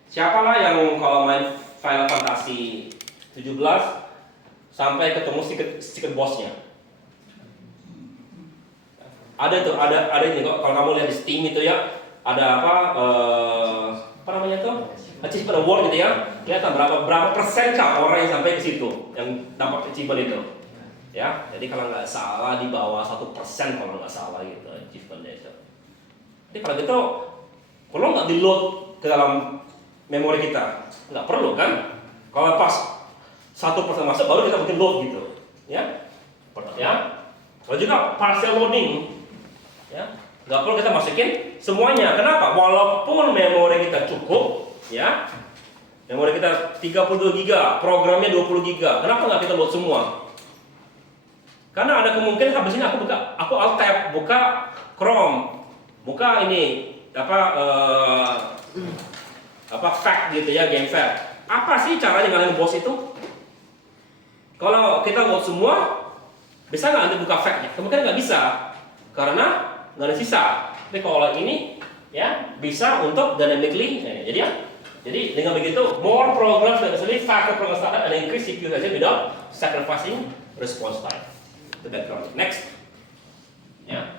siapalah yang kalau main Final Fantasy 17 sampai ketemu secret bossnya? Ada tuh, ada ini kok. Kalau kamu lihat di Steam itu ya, ada apa namanya tuh? Achievement Award gitu ya. Kelihatan berapa persen kah orang yang sampai ke situ, yang dapat achievement itu. Ya, jadi kalau nggak salah di bawah 1% kalau nggak salah gitu achievementnya itu. Jadi kalau gitu, perlu nggak di load ke dalam memori kita? Nggak perlu kan? Kalau pas 1% masuk baru kita bikin load gitu, ya. Ya. Kalau juga partial loading. Ya, nggak perlu kita masukin semuanya. Kenapa? Walaupun memori kita cukup, ya, memori kita 32 GB, programnya 20 GB. Kenapa nggak kita load semua? Karena ada kemungkinan habis ini aku alt tab, buka Chrome, buka ini fact gitu ya, game fact. Apa sih caranya ngalahin bos itu? Kalau kita load semua, bisa nggak nanti buka fact-nya? Kemungkinan nggak bisa, karena nggak ada sisa. Tapi kalau ini ya bisa untuk dynamically. Jadi dengan begitu more programs that actually faster program startup and increase CPU usage without sacrificing response time. The background. Next. Ya.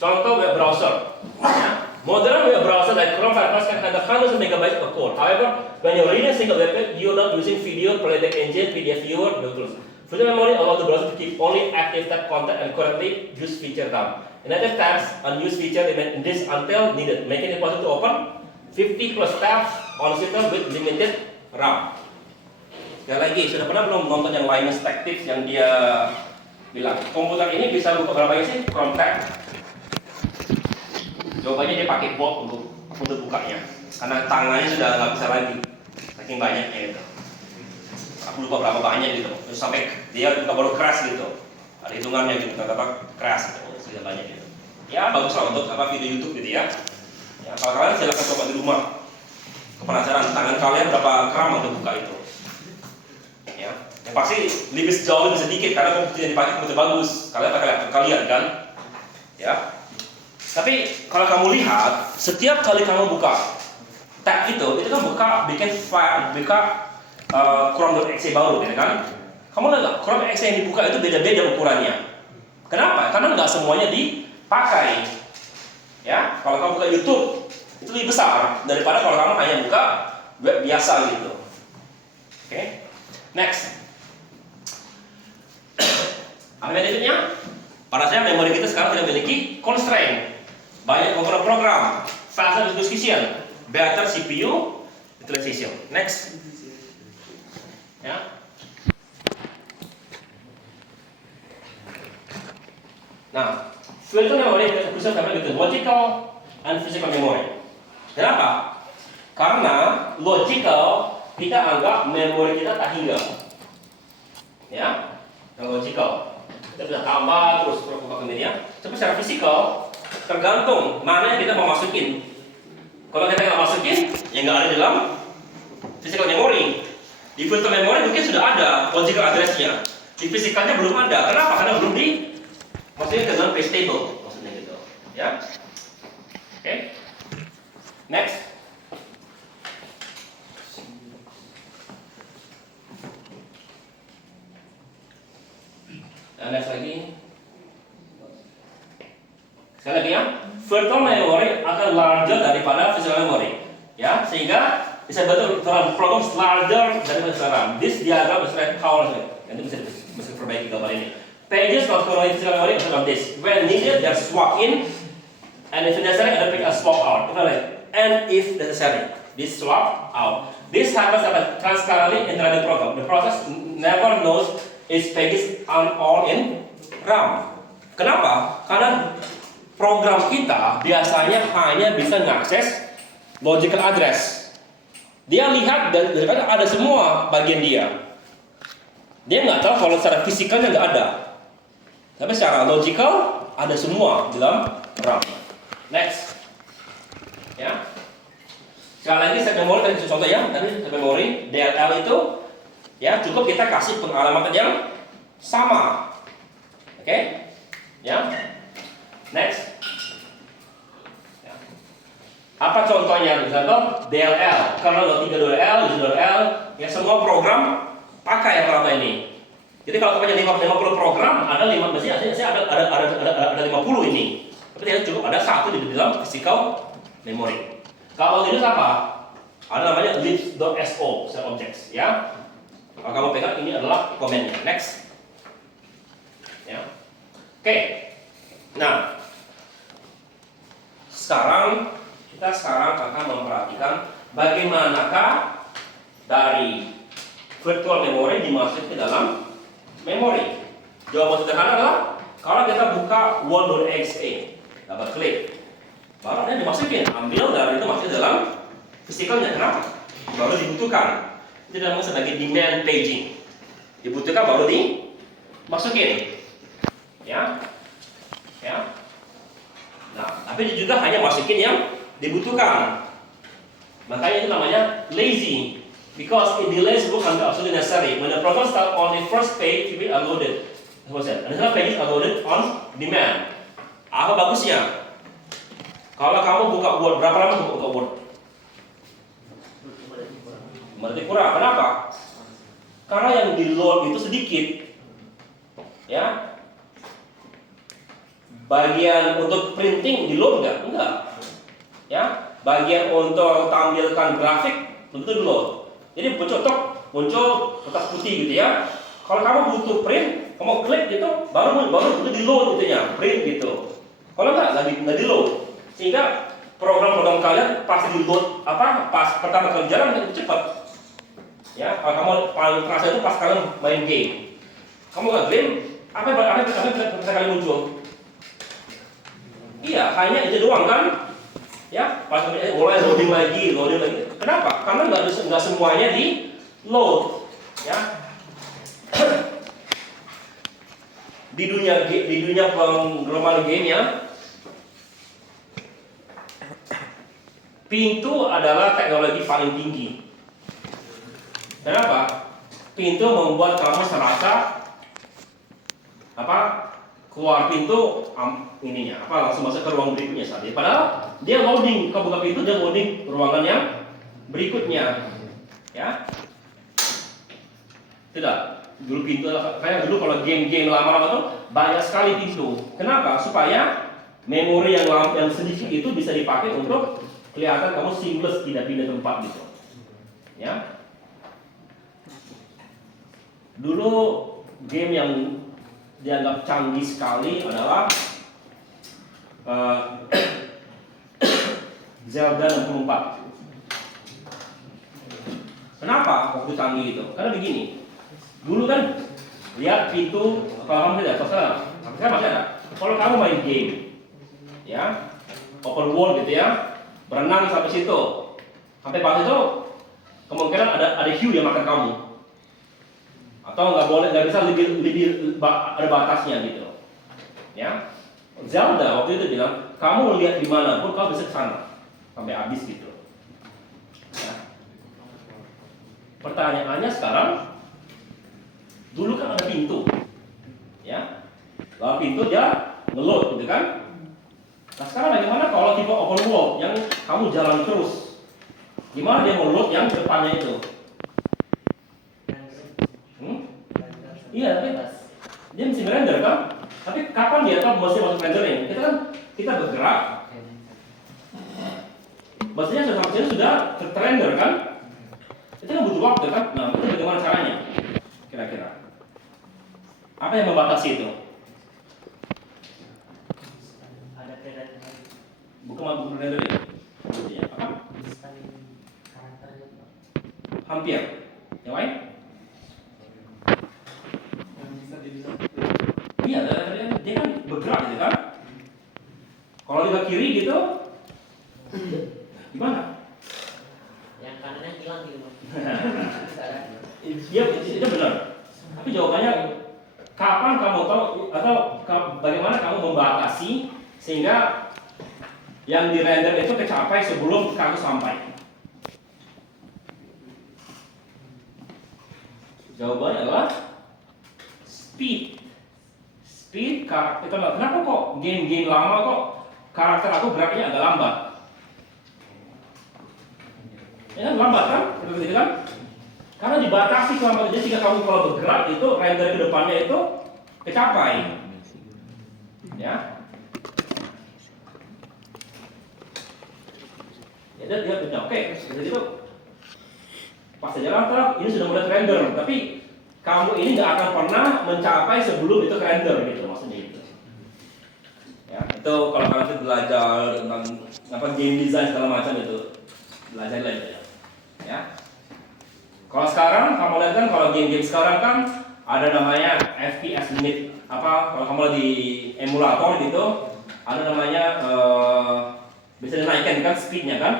Contoh web browser. Ya. Modern web browser like Chrome, Firefox can handle hundreds of megabytes of code. However, when you're reading a single web page, you're not using video, playback engine, PDF viewer, no tools. Virtual memory allows the browser to keep only active tab content and correctly use feature RAM. Inactive tabs, unused feature remain in this until needed, making it possible to open 50 plus tabs on a system with limited RAM. Sekali lagi, sudah pernah belum nonton yang Linus Tech Tips yang dia bilang komputer ini bisa buka berapa sih Chrome tab? Jawabannya dia pakai bot untuk bukanya, karena tangannya sudah nggak bisa lagi, saking banyaknya itu. Aku lupa berapa banyak gitu, terus sampai dia buka baru crash gitu, ada hitungannya gitu, kata crash gitu, sudah banyak gitu. Ya bagus lah untuk video YouTube gitu ya. Ya kalau kalian silakan coba di rumah, kepenasaran tangan kalian berapa gram untuk buka itu. Ya, yang pasti lebih jauh lebih sedikit karena komputer yang dipakai komputer bagus, kalian pakai laptop kalian kan, ya. Tapi kalau kamu lihat, setiap kali kamu buka tab itu kan bikin file, Chrome.exe baru, gitu kan? Kamu lihat Chrome.exe yang dibuka itu beda-beda ukurannya. Kenapa? Karena nggak semuanya dipakai. Ya, kalau kamu buka YouTube itu lebih besar daripada kalau kamu hanya buka web biasa gitu. Oke, next. Apa benefitnya? Pada saat memori kita sekarang tidak memiliki constraint. Banyak program, faster execution, better CPU utilization. Next, ya. Nah, virtual memory bisa separate between logical and physical memory. Kenapa? Karena logical kita anggap memori kita tak hingga, ya. Yang logical kita bisa tambah terus buka ke media. Tapi secara fisikal tergantung mana yang kita mau masukin. Kalau kita nggak masukin, ya nggak ada di dalam physical memory. Di virtual memory mungkin sudah ada logical address-nya. Di physicalnya belum ada. Kenapa? Karena belum maksudnya ke dalam page table, maksudnya gitu. Ya. Oke. Next. Dan next lagi. Sekali lagi ya, virtual memory akan larger daripada physical memory, ya, sehingga bisa betul program larger daripada physical RAM. This diagram is like how nanti bisa perbaiki gambar ini. Pages of physical memory are this. When needed, they are swap in, and if necessary, ada pick a swap out. And if necessary, this swap out. This happens transparently in running program. The process never knows its pages are all in RAM. Kenapa? Karena program kita biasanya hanya bisa mengakses logical address. Dia lihat daripada ada semua bagian dia. Dia nggak tahu kalau secara fisikalnya nggak ada. Tapi secara logical ada semua di dalam RAM. Next, ya. Sekali lagi set memori tadi contoh ya, tadi set memori DLL itu ya cukup kita kasih pengalamatan yang sama. Oke? Ya. Next. Ya. Apa contohnya? Contoh DLL, kalau 32L, 32L, ya semua program pakai yang pertama ini. Jadi kalau punya 50 program, ada 5 mesti ada 50 ini. Tapi tidak cukup ada satu di dalam physical memory. Kalau ini apa? Ada namanya libs.so set objects, ya. Kalau kamu pegang ini adalah komennya. Next. Ya. Oke. Nah, kita sekarang akan memperhatikan bagaimanakah dari virtual memory dimasuk ke dalam memori. Jawaban sederhana adalah kalau kita buka word.exe, double klik, baru dia dimasukin, ambil dari itu masuk ke dalam physicalnya. Kenapa? Baru dibutuhkan. Itu namanya sebagai demand paging. Dibutuhkan baru dimasukin. Ya. Ya. Nah, tapi juga hanya masukin yang dibutuhkan. Makanya itu namanya lazy, because it delays book until absolutely necessary. When the program starts on the first page, it will be loaded. Additional pages are loaded on demand. Apa bagusnya? Kalau kamu buka Word, berapa lama kamu buka Word? Berarti kurang. Kenapa? Karena yang di load itu sedikit. Ya. Bagian untuk printing di load enggak? ya, bagian untuk tampilkan grafik itu di load. Jadi muncul kotak putih gitu ya. Kalau kamu butuh print, kamu klik gitu, baru itu di load itunya, print gitu. Kalau nggak di load, sehingga program-program kalian pas di load pas pertama kali jalan itu cepat. Ya, kalau kamu paling terasa itu pas kalian main game. Kamu nggak game, apa bisa kali muncul? Iya, hanya itu doang kan? Ya, pas mulai loading lagi. Kenapa? Karena nggak semuanya di load, ya. di dunia pengiriman game ya, pintu adalah teknologi paling tinggi. Kenapa? Pintu membuat kamu serasa keluar pintu langsung masuk ke ruang berikutnya saat ini. Padahal dia loading, kau buka pintu dia loading ruangan yang berikutnya, ya. Tidak, dulu pintu kayak dulu kalau game-game lama-lama tuh banyak sekali pintu. Kenapa? Supaya memori yang sedikit itu bisa dipakai untuk kelihatan kamu seamless pindah-pindah tempat gitu, ya. Dulu game yang dianggap canggih sekali adalah Zelda 64. Kenapa waktu canggih itu? Karena begini, dulu kan lihat pintu, kalau kamu tidak sekarang masih ada. Kalau kamu main game, ya, open world gitu ya, berenang sampai situ, sampai pas itu kemungkinan ada hiu yang makan kamu, atau nggak bisa lebih ada batasnya gitu, ya. Zelda waktu itu bilang kamu lihat di mana pun kamu bisa ke sana sampai habis gitu, ya. Pertanyaannya sekarang, dulu kan ada pintu, ya, lalu pintu dia ngeload gitu kan. Nah sekarang bagaimana kalau tipe open world yang kamu jalan terus, gimana dia ngeload yang depannya itu? Iya, tapi dia mesti render kan? Tapi kapan dia tahu mesti masuk rendering? Kita bergerak, maksudnya sudah terrender kan? Itu kan butuh waktu kan? Nah, itu bagaimana caranya? Kira-kira apa yang membatasi itu? Ada perbedaan. Bukan rendering. Apa? Hampir. Yang lain? Iya, dia kan bergerak gitu kan? Kalau dia ke kiri gitu, gimana? Yang kanannya hilang gitu. Iya, itu benar. Tapi jawabannya kapan kamu tahu atau bagaimana kamu membatasi sehingga yang di render itu kecapai sebelum kamu sampai? Jawabannya adalah speed. Kenapa kok game-game lama kok karakter aku geraknya agak lambat? Ya kan lambat kan? Gitu kan? Karena dibatasi selama jadi jika kamu kalau bergerak itu render ke depannya itu kecapai. Ya. Ya dia punya oke. Jadi itu pas jalan terus ini sudah mulai render, tapi kamu ini nggak akan pernah mencapai sebelum itu render gitu maksudnya itu. Ya, itu kalau kalian belajar tentang game design segala macam itu belajar lah itu ya. Ya. Kalau sekarang kamu lihat kan kalau game-game sekarang kan ada namanya FPS limit kalau kamu di emulator gitu ada namanya bisa dinaikkan kan speednya kan.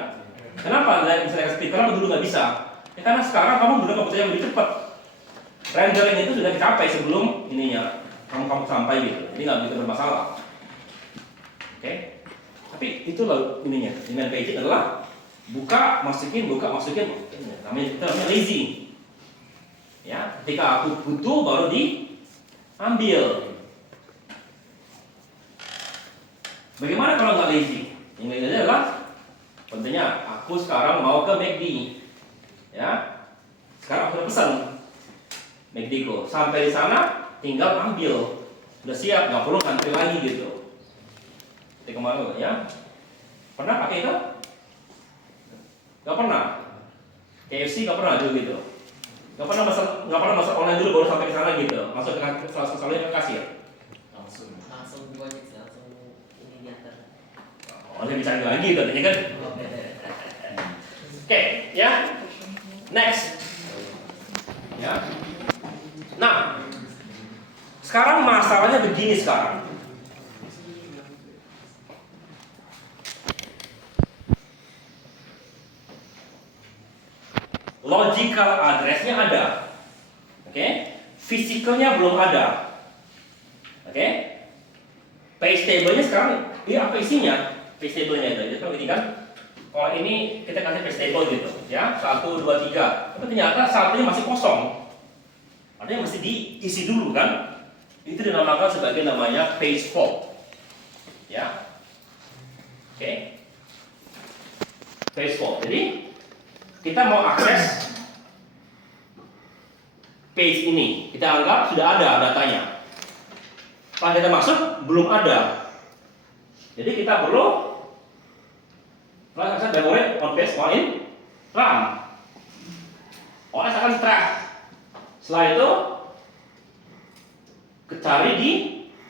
Kenapa bisa naikkan speed? Karena dulu nggak bisa. Ya, karena sekarang kamu udah komputernya lebih cepat. Rendering itu sudah dicapai sebelum ininya kamu sampai gitu. Jadi nggak begitu bermasalah. Oke. Tapi itulah ininya. Demand paging adalah buka masukin. Namanya lazy. Ya, ketika aku butuh baru diambil. Bagaimana kalau nggak lazy? Yang lazy adalah tentunya aku sekarang mau ke McD. Ya. Sekarang aku udah pesan McD ko. Sampai di sana tinggal ambil. Sudah siap, nggak perlu ngantri lagi gitu. Jadi kemana ya? Pernah pakai itu? Gak pernah. KFC gak pernah juga gitu. Gak pernah masuk online dulu baru sampai ke sana gitu. Masuk ke salah ke kasir. Langsung dua aja sih, langsung ini diantar. Oh, lebih canggih lagi katanya kan. Oke, ya. Next. Ya. Nah, sekarang masalahnya begini sekarang. Logical address-nya ada. Oke. Physicalnya belum ada. Oke. Page table-nya sekarang ini apa isinya? Page table-nya itu. Jadi kalau ini kan kalau ini kita kasih page table gitu, ya. 1 2 3. Tapi ternyata satunya masih kosong. Artinya mesti diisi dulu kan? Itu dinamakan sebagai namanya page fault. Ya. Oke. Page fault. Jadi kita mau akses page ini, kita anggap sudah ada datanya. Pas kita masuk belum ada. Jadi kita perlu akses memory on page one in RAM. OS akan track. Setelah itu cari di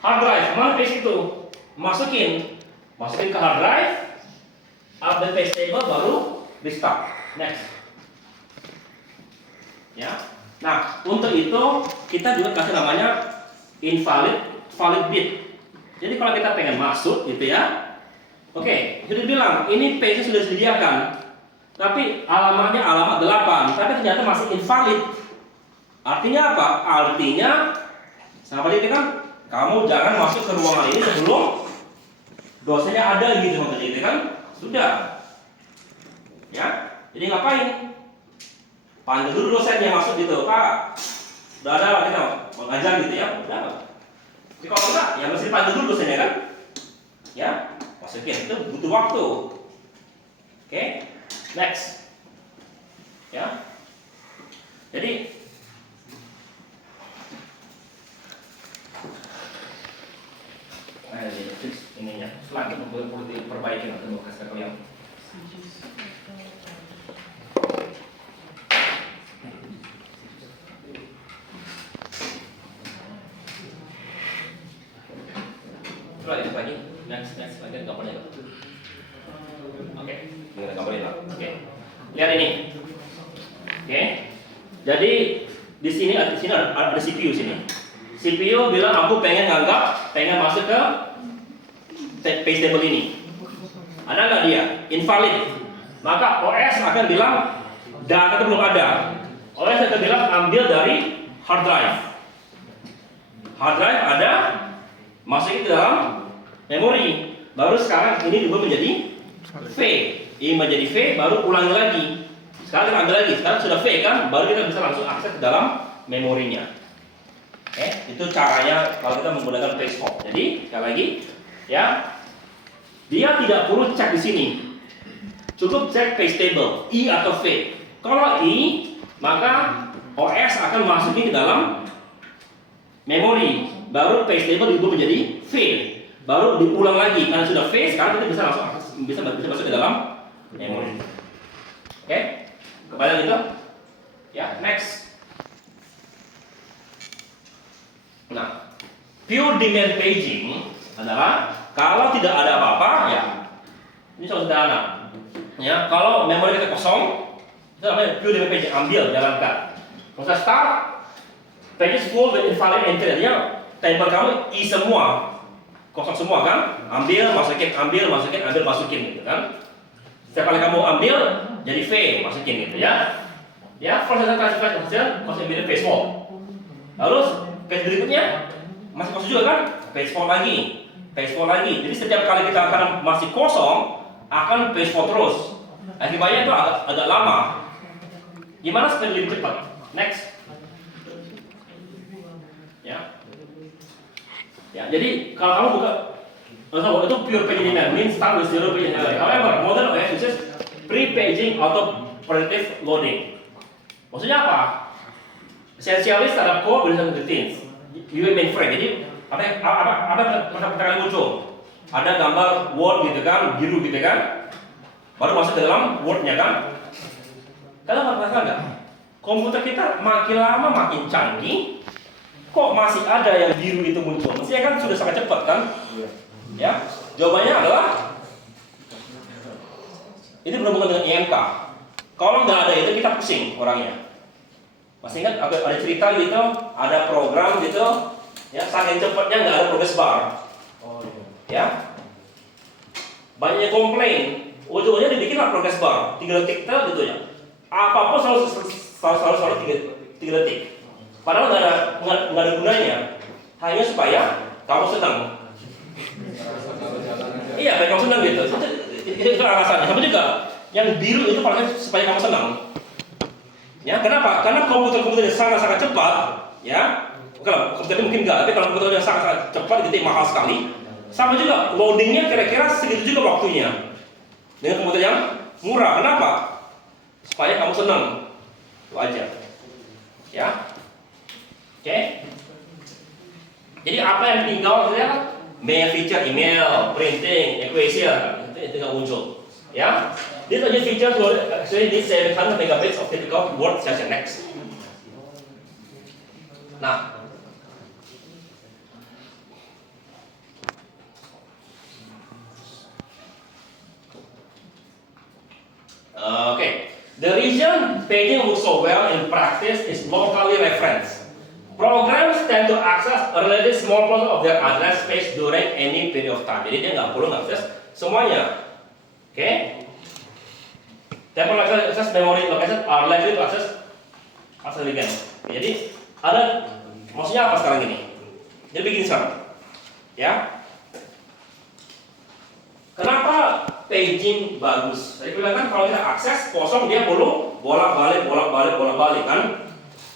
hard drive. Mana page itu? Masukin ke hard drive. Update page table baru restart. Next. Ya. Nah, untuk itu kita juga kasih namanya valid bit. Jadi kalau kita pengen masuk gitu ya. Oke, sudah bilang ini page sudah disediakan. Tapi alamatnya alamat 8, tapi ternyata masih invalid. Artinya apa? Artinya sama itu kan kamu jangan masuk ke ruangan ini sebelum dosennya ada gitu maksudnya itu kan? Sudah. Ya. Jadi ngapain? Panggil dulu dosennya masuk gitu, Pak. Udah ada lah kita mengajar gitu ya, udah. Tapi kalau enggak, ya mesti panggil dulu dosennya kan? Ya, masukin itu butuh waktu. Oke, next. Ya. Jadi ininya, slide itu perlu diperbaiki atau mau kasih tahu yang itu lagi, next lagi gambarnya. Oke, lihat gambarnya lah. Oke, lihat ini. Oke, jadi di sini ada CPU sini. CPU bilang aku pengen masuk ke page table ini. Ada nggak dia? Invalid. Maka OS akan bilang data itu belum ada. OS akan bilang ambil dari hard drive. Hard drive ada, masukin ke dalam memori. Baru sekarang ini diubah menjadi V. Ini menjadi V, baru ulangi lagi. Sekarang kita ambil lagi. Sekarang sudah V kan, baru kita bisa langsung akses ke dalam memorinya. Itu caranya kalau kita menggunakan page fault. Jadi sekali lagi, ya, dia tidak perlu cek di sini. Cukup cek page table I atau V. Kalau I, maka OS akan masukin ke dalam memori. Baru page table diubah menjadi V. Baru diulang lagi karena sudah V. Sekarang kita bisa langsung bisa masuk ke dalam memori. Oke, kembali gitu. Ya, next. Nah, pure demand paging adalah kalau tidak ada apa-apa, ya ini contoh sederhana. Ya, kalau memori kita kosong, itu namanya pure demand paging. Ambil, jalankan. Proses start, page is full with invalid entry. Artinya table kamu I semua, kosong semua kan? Ambil, masukin gitu kan? Setiap kali kamu ambil, jadi V, masukin gitu ya. Ya, proses klasifikasi hasil kosong mirip page fault. Lalu page berikutnya masih kosong juga kan? Page fault lagi. Jadi setiap kali kita akan masih kosong, akan page fault terus. Akibatnya itu agak lama. Gimana supaya lebih cepat? Next. Ya. Ya, jadi kalau kamu buka itu pure paging demand, means start with zero paging demand. However, modern OS uses pre-paging auto predictive loading. Maksudnya apa? Essentially startup core based on the things. UI mainframe. Jadi apa pertama kali muncul? Ada gambar Word gitu kan, biru gitu kan. Baru masuk ke dalam Word-nya kan. Kalian merasakan nggak? Komputer kita makin lama makin canggih, kok masih ada yang biru itu muncul? Mestinya kan sudah sangat cepat kan? Ya, jawabannya adalah ini berhubungan dengan IMK. Kalau nggak ada itu kita pusing orangnya. Masih ingat ada cerita gitu, ada program gitu, ya saking cepatnya nggak ada progress bar. Ya, banyak yang komplain, ujung-ujungnya dibikinlah progress bar 3 detik gitu ya. Apapun selalu 3 detik. Padahal nggak ada gunanya, hanya supaya kamu senang. Iya, supaya kamu senang gitu. Itu alasannya. Sama juga, yang biru itu paling supaya kamu senang. Ya, kenapa? Karena komputer-komputer yang sangat-sangat cepat, ya. Kalau komputer mungkin enggak, tapi kalau komputer yang sangat-sangat cepat gitu mahal sekali. Sama juga loadingnya kira-kira segitu juga waktunya. Dengan komputer yang murah, kenapa? Supaya kamu senang. Itu aja. Ya. Oke. Jadi apa yang tinggal saya? Main feature email, printing, equation itu nggak muncul. Ya. This only feature actually needs 700 megabytes of typical word session next. Nah, okay. The reason paging works so well in practice is locally referenced. Programs tend to access a relatively small portion of their address space during any period of time. Jadi dia nggak perlu akses semuanya. Okay? Temporal access memory location are likely to access again. Jadi ada maksudnya apa sekarang ini? Jadi begini sekarang, ya. Kenapa paging bagus? Saya bilang kan kalau kita akses kosong dia perlu bolak-balik kan.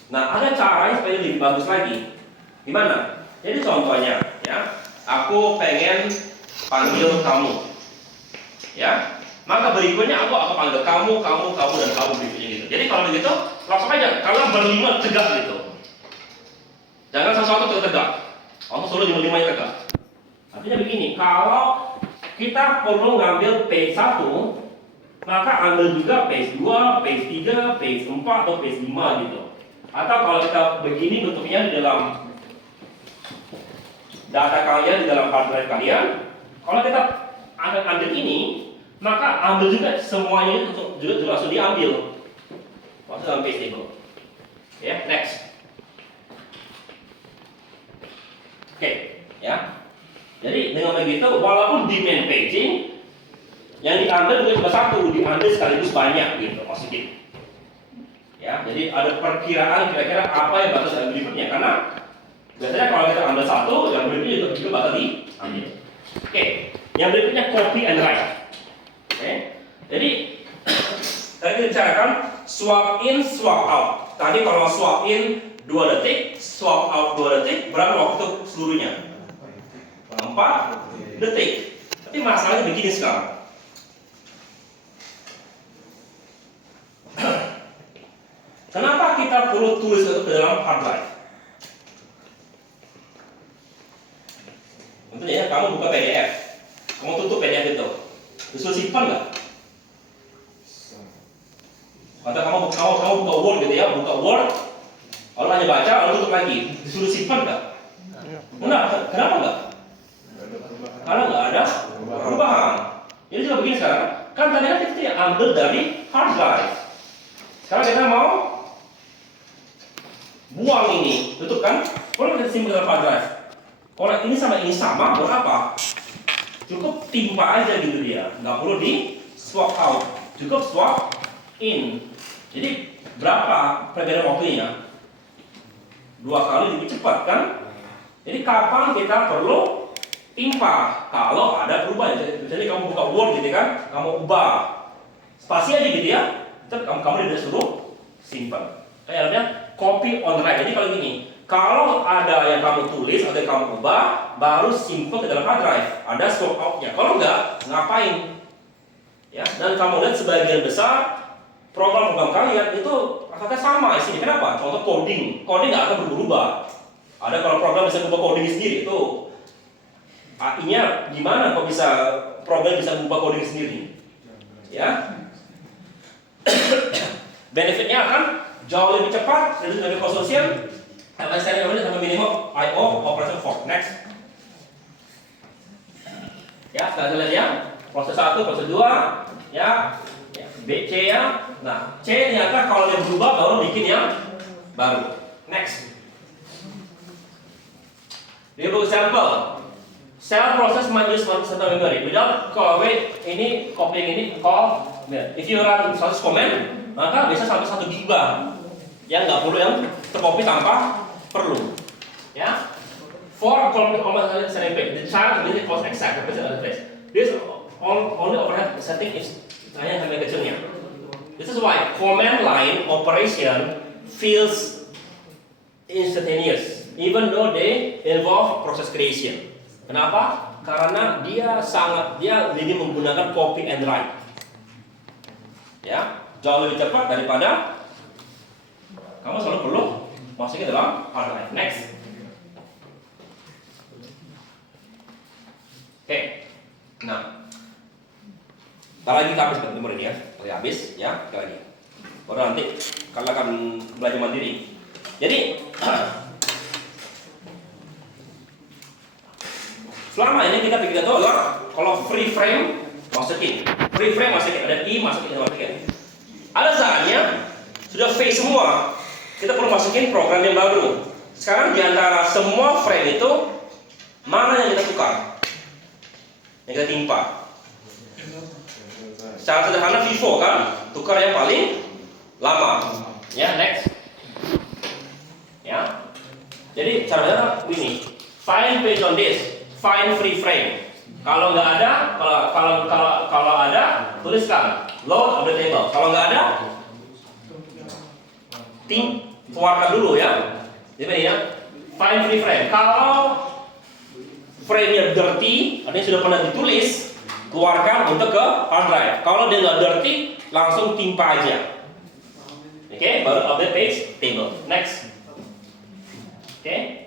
Nah ada caranya supaya lebih bagus lagi. Gimana? Jadi contohnya, ya, aku pengen panggil kamu, ya. Maka berikutnya aku akan panggil kamu dan kamu berikutnya gitu. Jadi kalau begitu langsung aja kalian berlima tegak gitu. Jangan sesuatu tegak. Langsung suruh lima tegak. Artinya begini, kalau kita perlu ngambil page 1, maka ambil juga page 2, page 3, page 4 atau page 5 gitu. Atau kalau kita begini bentuknya di dalam data kalian, di dalam hard drive kalian, kalau kita ambil ini, maka ambil juga semuanya itu juga langsung diambil. Masuk dalam page table. Ya, next. Oke, ya. Jadi dengan begitu, walaupun di main paging yang diambil bukan cuma satu, diambil sekaligus banyak gitu, positif. Ya, jadi ada perkiraan kira-kira apa yang bakal diambil berikutnya, karena biasanya kalau kita ambil satu, yang berikutnya juga bakal diambil. Oke, yang berikutnya copy and write. Oke, jadi tadi kita bicarakan swap in, swap out. Tadi kalau swap in 2 detik, swap out 2 detik, berapa waktu seluruhnya? 4 detik. Tapi masalahnya begini sekarang. Kenapa kita perlu tulis itu ke dalam hard drive? Tentunya ya, kamu buka PDF, kamu tutup PDF itu, disuruh simpan nggak? Atau kamu buka Word gitu ya, buka Word, lalu hanya baca, lalu tutup lagi, disuruh simpan nggak? Kenapa nggak? Karena nggak ada perubahan. Ini juga begini sekarang, kan tadi kan kita ambil dari hard drive. Sekarang kita mau buang ini, tutup kan? Kalau kita simpan dalam hard drive, kalau ini sama, buat apa? Cukup timpa aja gitu dia, nggak perlu di swap out, cukup swap in. Jadi berapa perbedaan waktunya? 2 kali lebih cepat kan? Jadi kapan kita perlu timpa? Kalau ada perubahan. Jadi kamu buka Word gitu kan, kamu ubah spasi aja gitu ya, terus kamu tidak suruh simpan. Kayaknya copy on write. Jadi kalau gini, kalau ada yang kamu tulis atau yang kamu ubah, baru simpan ke dalam hard drive. Ada swap out-nya. Kalau enggak, ngapain? Ya, dan kamu lihat sebagian besar program-program kalian itu rasanya sama isinya. Kenapa? Contoh coding nggak akan berubah. Ada kalau program bisa berubah coding sendiri itu artinya gimana kok bisa program bisa berubah coding sendiri? Ya. Benefitnya akan jauh lebih cepat, lebih konsorsium, sama minimum I/O operation fork. Next. Ya, sekarang lihat ya. Proses 1, proses 2, ya. B, C ya. Nah, C ternyata kalau dia berubah baru bikin yang baru. Next. Review sample. Cell process might use one central memory. Without wait, ini copying ini call. If you run 100 command, maka bisa sampai 1 GB. Yang nggak perlu yang tercopy tanpa perlu. Ya. For almost the child will cause exact represent other place. This only overhead setting is hanya sampai kecilnya. This is why command line operation feels instantaneous, even though they involve process creation. Kenapa? Karena dia lebih menggunakan copy and write. Ya, jauh lebih cepat daripada kamu selalu perlu masukin dalam hard drive. Next. Oke. Nah, ntar lagi kita habis memori ya, habis ya, lagi. Baru nanti kalian akan belajar mandiri. Jadi selama ini kita pikir itu adalah kalau free frame masukin, ada I masukin. Ada saatnya sudah face semua, kita perlu masukin program yang baru. Sekarang diantara semua frame itu mana yang kita tukar, yang kita timpa. Secara sederhana FIFO kan, tukar yang paling lama. Ya, next. Ya. Jadi caranya begini. Find page on this, find free frame. Kalau nggak ada, kalau ada, tuliskan load of the table. Kalau nggak ada, keluarkan dulu ya. Jadi ya, find free frame. Kalau frame-nya dirty, artinya sudah pernah ditulis, keluarkan untuk ke hard drive. Kalau dia nggak dirty, langsung timpa aja. Oke, baru update page table. Next. Oke.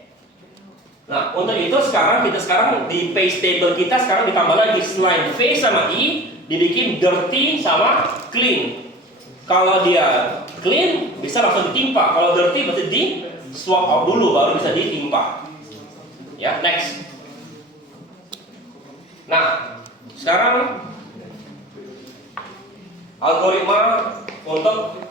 Nah, untuk itu kita di page table kita sekarang ditambah lagi selain V sama I, dibikin dirty sama clean. Kalau dia clean bisa langsung ditimpa. Kalau dirty berarti di swap out dulu baru bisa ditimpa. Ya, next. Nah, sekarang algoritma untuk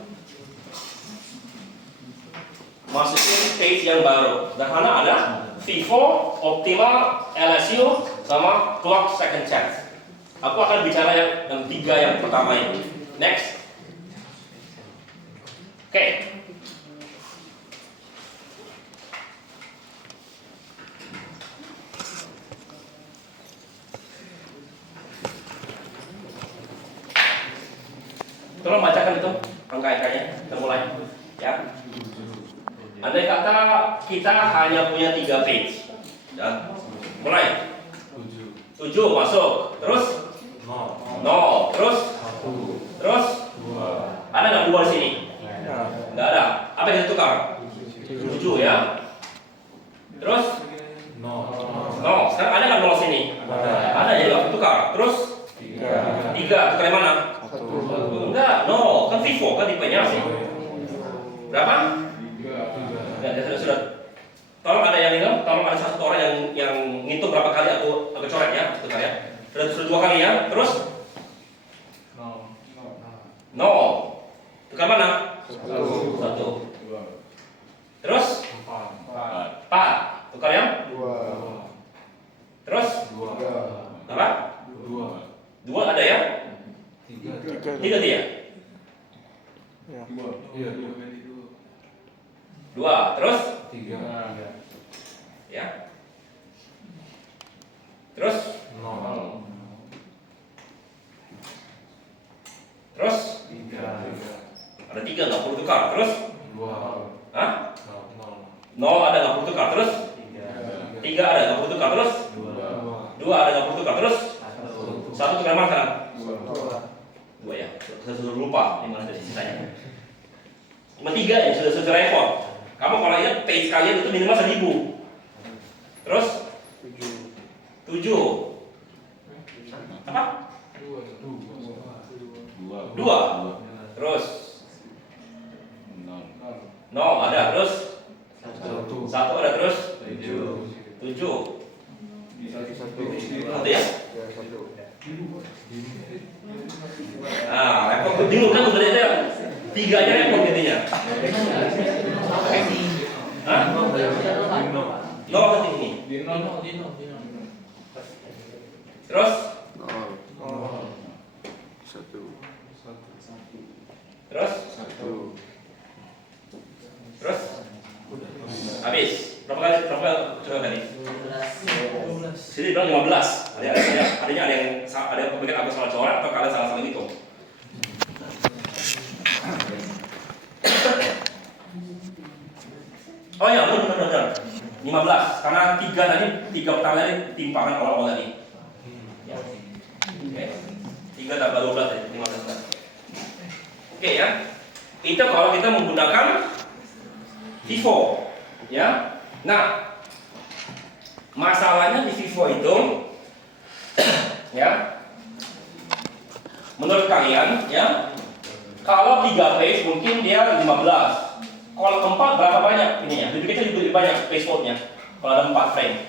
masukin page yang baru. Sederhana ada FIFO, optimal, LSU, sama clock second chance. Aku akan bicara yang 3 yang pertama ini. Next. Oke. Tolong bacakan itu angka-angkanya. Kita mulai. Ya. Andai kata kita hanya punya 3 page. Ya. Mulai. 7 masuk. Terus 0. Terus ada nggak 2 di sini? Nggak ada. Apa yang kita tukar? 7 ya. Terus 0. Sekarang ada nggak 0 sini? Ada, jadi nggak tukar. Terus 3. Tukar yang mana? Enggak, 0. Kan FIFO kan tipenya sih. Berapa? Ya, sudah. Tolong ada yang ingat, tolong ada satu orang yang ngitung berapa kali aku coret ya, tukar ya. Sudah 2 kali ya. Terus 0. Tukar mana? 1. Terus 4. Tukar yang? 2. Terus? Apa? 2 ada ya? 3 dia? 2. Terus? 3. Ya. Terus? 0. Terus? 3. Ada 3 nggak perlu tukar. Terus? 2. Hah? 0. 0 ada nggak perlu tukar. Terus? 3 ada nggak perlu tukar. Terus? 2 ada nggak perlu tukar. Terus? 1 tukar mana sekarang? 2 ya. Saya sudah lupa di mana tadi sisanya. Cuma 3 yang sudah repot. Kamu kalau ingat page kalian itu minimal 1000. Terus? 7. Apa? 2. Terus? 7. Satu ya? Ah, repot. Bingung kan sebenarnya? 3 aja repot intinya. Hah? Nol ke sini. Terus? Terus? Terus? Habis. Berapa coba tadi? 12. Sini bilang 15. Artinya ada yang pikir aku salah coret atau kalian salah hitung. Oh ya, benar. 15. Karena 3 tadi, 3 pertama tadi timpakan awal tadi. Ya. Oke. 3 tambah 12 tadi, 15. Oke ya. Itu kalau kita menggunakan FIFO. Ya. Nah, masalahnya di FIFO itu ya. Menurut kalian ya, kalau 3 page mungkin dia 15. Kalau 4 berapa banyak ininya? Lebih kecil lebih banyak page load-nya. Kalau ada 4 frame.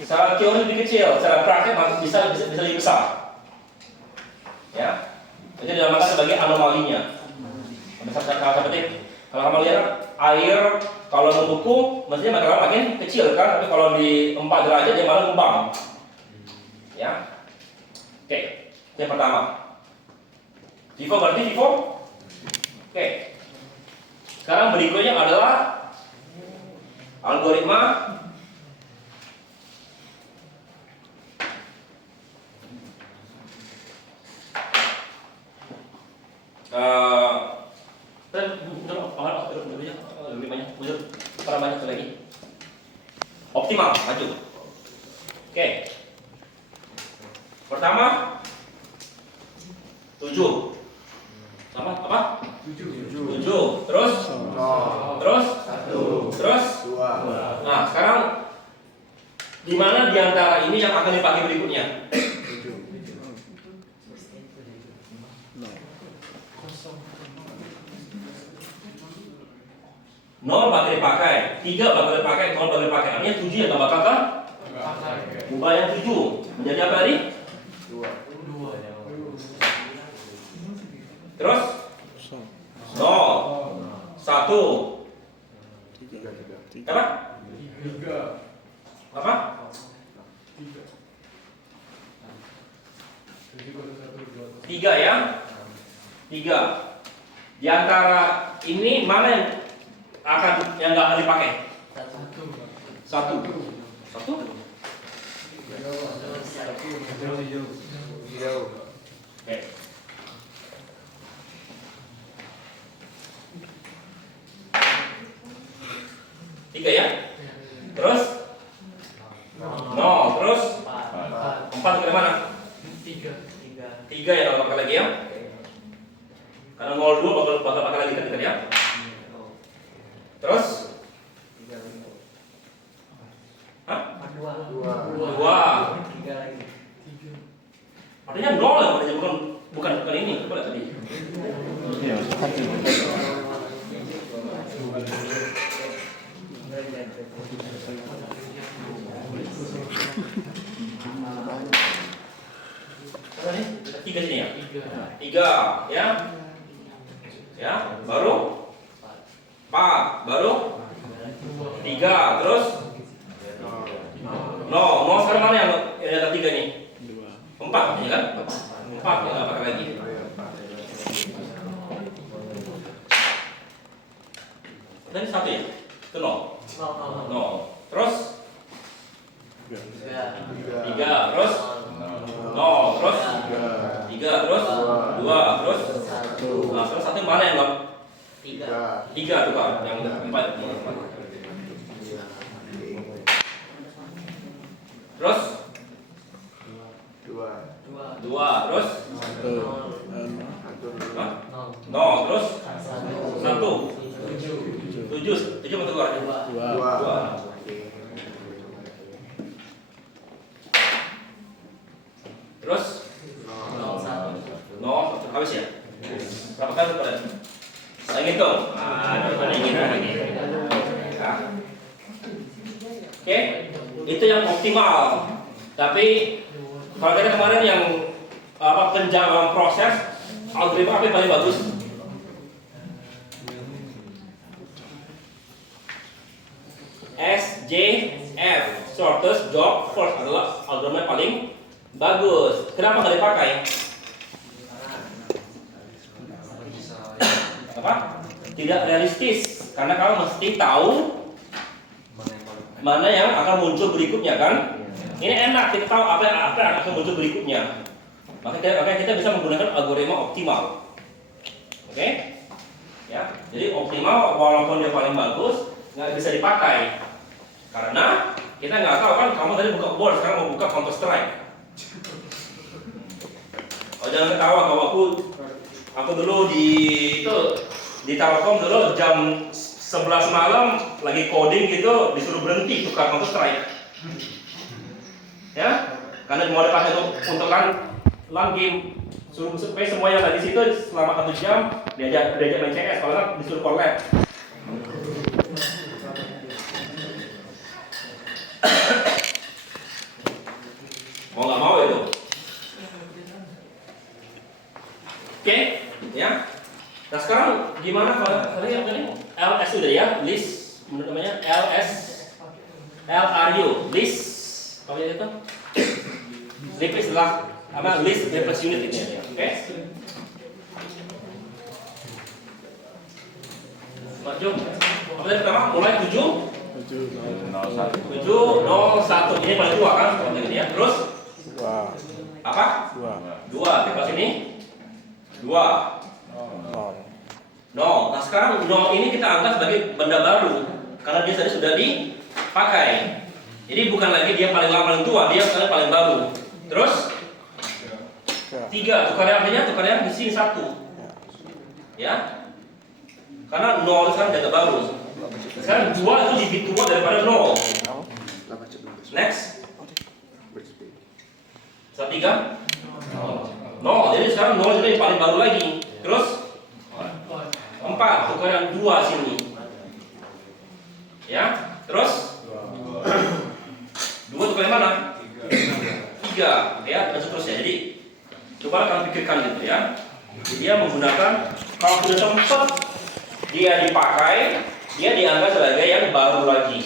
Secara teori lebih kecil, secara praktek bisa lebih besar. Ya. Itu dinamakan sebagai anomalinya. Seperti kalau kamu lihat air kalau membeku mestinya makin kecil kan, tapi kalau di 4 derajat dia malah ngembang. Ya. Oke, itu yang pertama. FIFO berarti FIFO. Oke. Sekarang berikutnya adalah algoritma lebih banyak lagi. Optimal, maju. Oke. Pertama 7. Sama apa? 7. Terus? Terus? 2. Nah, sekarang di mana di antara ini yang akan dipakai berikutnya? 0 bakal dipakai, 3 bakal dipakai, 0 bakal dipakai. Artinya 7 yang gak bakal kan? Ubah yang 7 menjadi apa tadi? 2. Terus? 0. 1. Apa? 3. Apa? 3 ya? 3. Di antara ini mana yang nggak akan dipakai? 1. Oke. Tiga ya? Terus? 0. Terus? 4 ke mana? 3 ya, kalau pakai lagi ya? Karena 02 bakal pakai lagi kan ya? Terus? Hah? 2. Artinya 0 ya, artinya bukan ini, apa tadi? Apa nih? 3 sini ya? 3 ya? Ya, baru 4, baru 3, terus 0 sekarang mana yang ada 3 nih? 4 ya kan? 4 ya, nggak pakai lagi. Tadi 1 ya? Itu 0. Terus 3, terus 0, terus 3, terus 2, terus 1. Nah, terus 1 mana yang nggak? 3 tuh kan, yang 4. Terus 2, terus 0, terus 1. 7 betul kan? 2. Terus 0, habis ya? Berapa kali kalian? Saya ngitung. Nah, daripada ngitung lagi. Oke, itu yang optimal. Tapi kalau kita kemarin yang penjagaan proses, algoritma apa yang paling bagus? SJF, shortest job first adalah algoritma yang paling bagus. Kenapa nggak dipakai? Apa? Tidak realistis. Karena kamu mesti tahu mana yang akan muncul berikutnya kan? Ini enak, kita tahu apa yang akan muncul berikutnya. Maka kita bisa menggunakan algoritma optimal. Oke? Ya. Jadi optimal walaupun dia paling bagus nggak bisa dipakai. Karena kita nggak tahu kan, kamu tadi buka Word, sekarang mau buka Counter Strike. Oh jangan ketawa kalau aku dulu di Telkom dulu jam 11 malam lagi coding gitu disuruh berhenti tukar Counter Strike. Ya, karena mau dipakai untuk LAN game, suruh supaya semua yang ada di situ selama 1 jam diajak main CS, kalau nggak disuruh collab. Mau nggak mau itu. Oke, ya. Nah sekarang gimana kalau kalian tadi LS sudah ya, list menurut namanya LRU, list apa itu? List adalah apa? List replace unit ini ya. Oke. Maju. Apa tadi pertama? Mulai 701 ini paling tua kan? Ini ya. Terus apa? 2. Di sini 2. Nah sekarang nol ini kita anggap sebagai benda baru karena dia tadi sudah dipakai. Jadi bukan lagi dia paling lama paling tua, dia sekarang paling baru. Terus 3, tukarnya di sini 1. Ya. Karena 0 sekarang jaga baru. Sekarang 2 itu lebih tua daripada 0. Next. 3. 0. Jadi sekarang 0 jadi paling baru lagi. Terus 4, tukar yang 2 sini. Ya, terus 2 tukar yang mana? 3, ya, dan seterusnya. Jadi coba kalian pikirkan gitu ya. Jadi dia menggunakan kalau sudah sempat dia dipakai, dia dianggap sebagai yang baru lagi.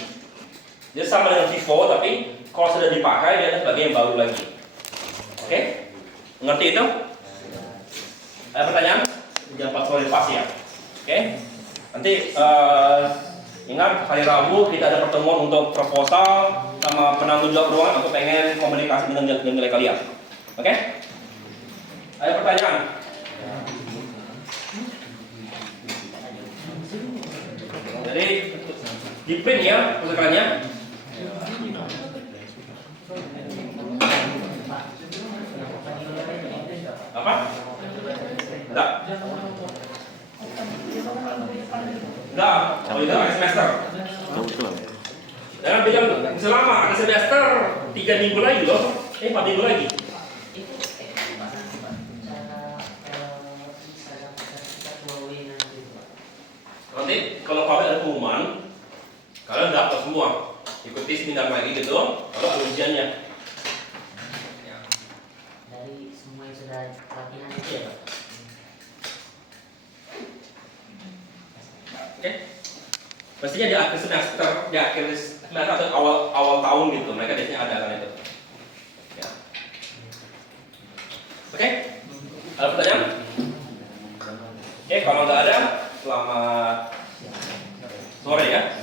Jadi sama dengan FIFO, tapi kalau sudah dipakai dia sebagai yang baru lagi. Oke? Ngerti itu? Ada pertanyaan? Jangan patroli pas ya. Oke, nanti ingat hari Rabu kita ada pertemuan untuk proposal sama penanggung jawab ruangan. Aku pengen komunikasi dengan nilai kalian. Oke? Ada pertanyaan? Jadi di print ya pusarannya. Apa? Enggak. Enggak, kalau itu ada semester. Jangan bilang selama ada semester 3 minggu lagi loh, 4 minggu lagi. Nanti kalau kalian ada pengumuman, kalian daftar semua, ikuti seminar lagi gitu, kalau ada ujiannya. Dari semua yang sudah latihan itu ya Pak? Oke, pastinya di akhir semester, atau awal tahun gitu, mereka biasanya ada kan itu. Ya. Oke, ada pertanyaan? Oke, kalau nggak ada, selamat sore ya.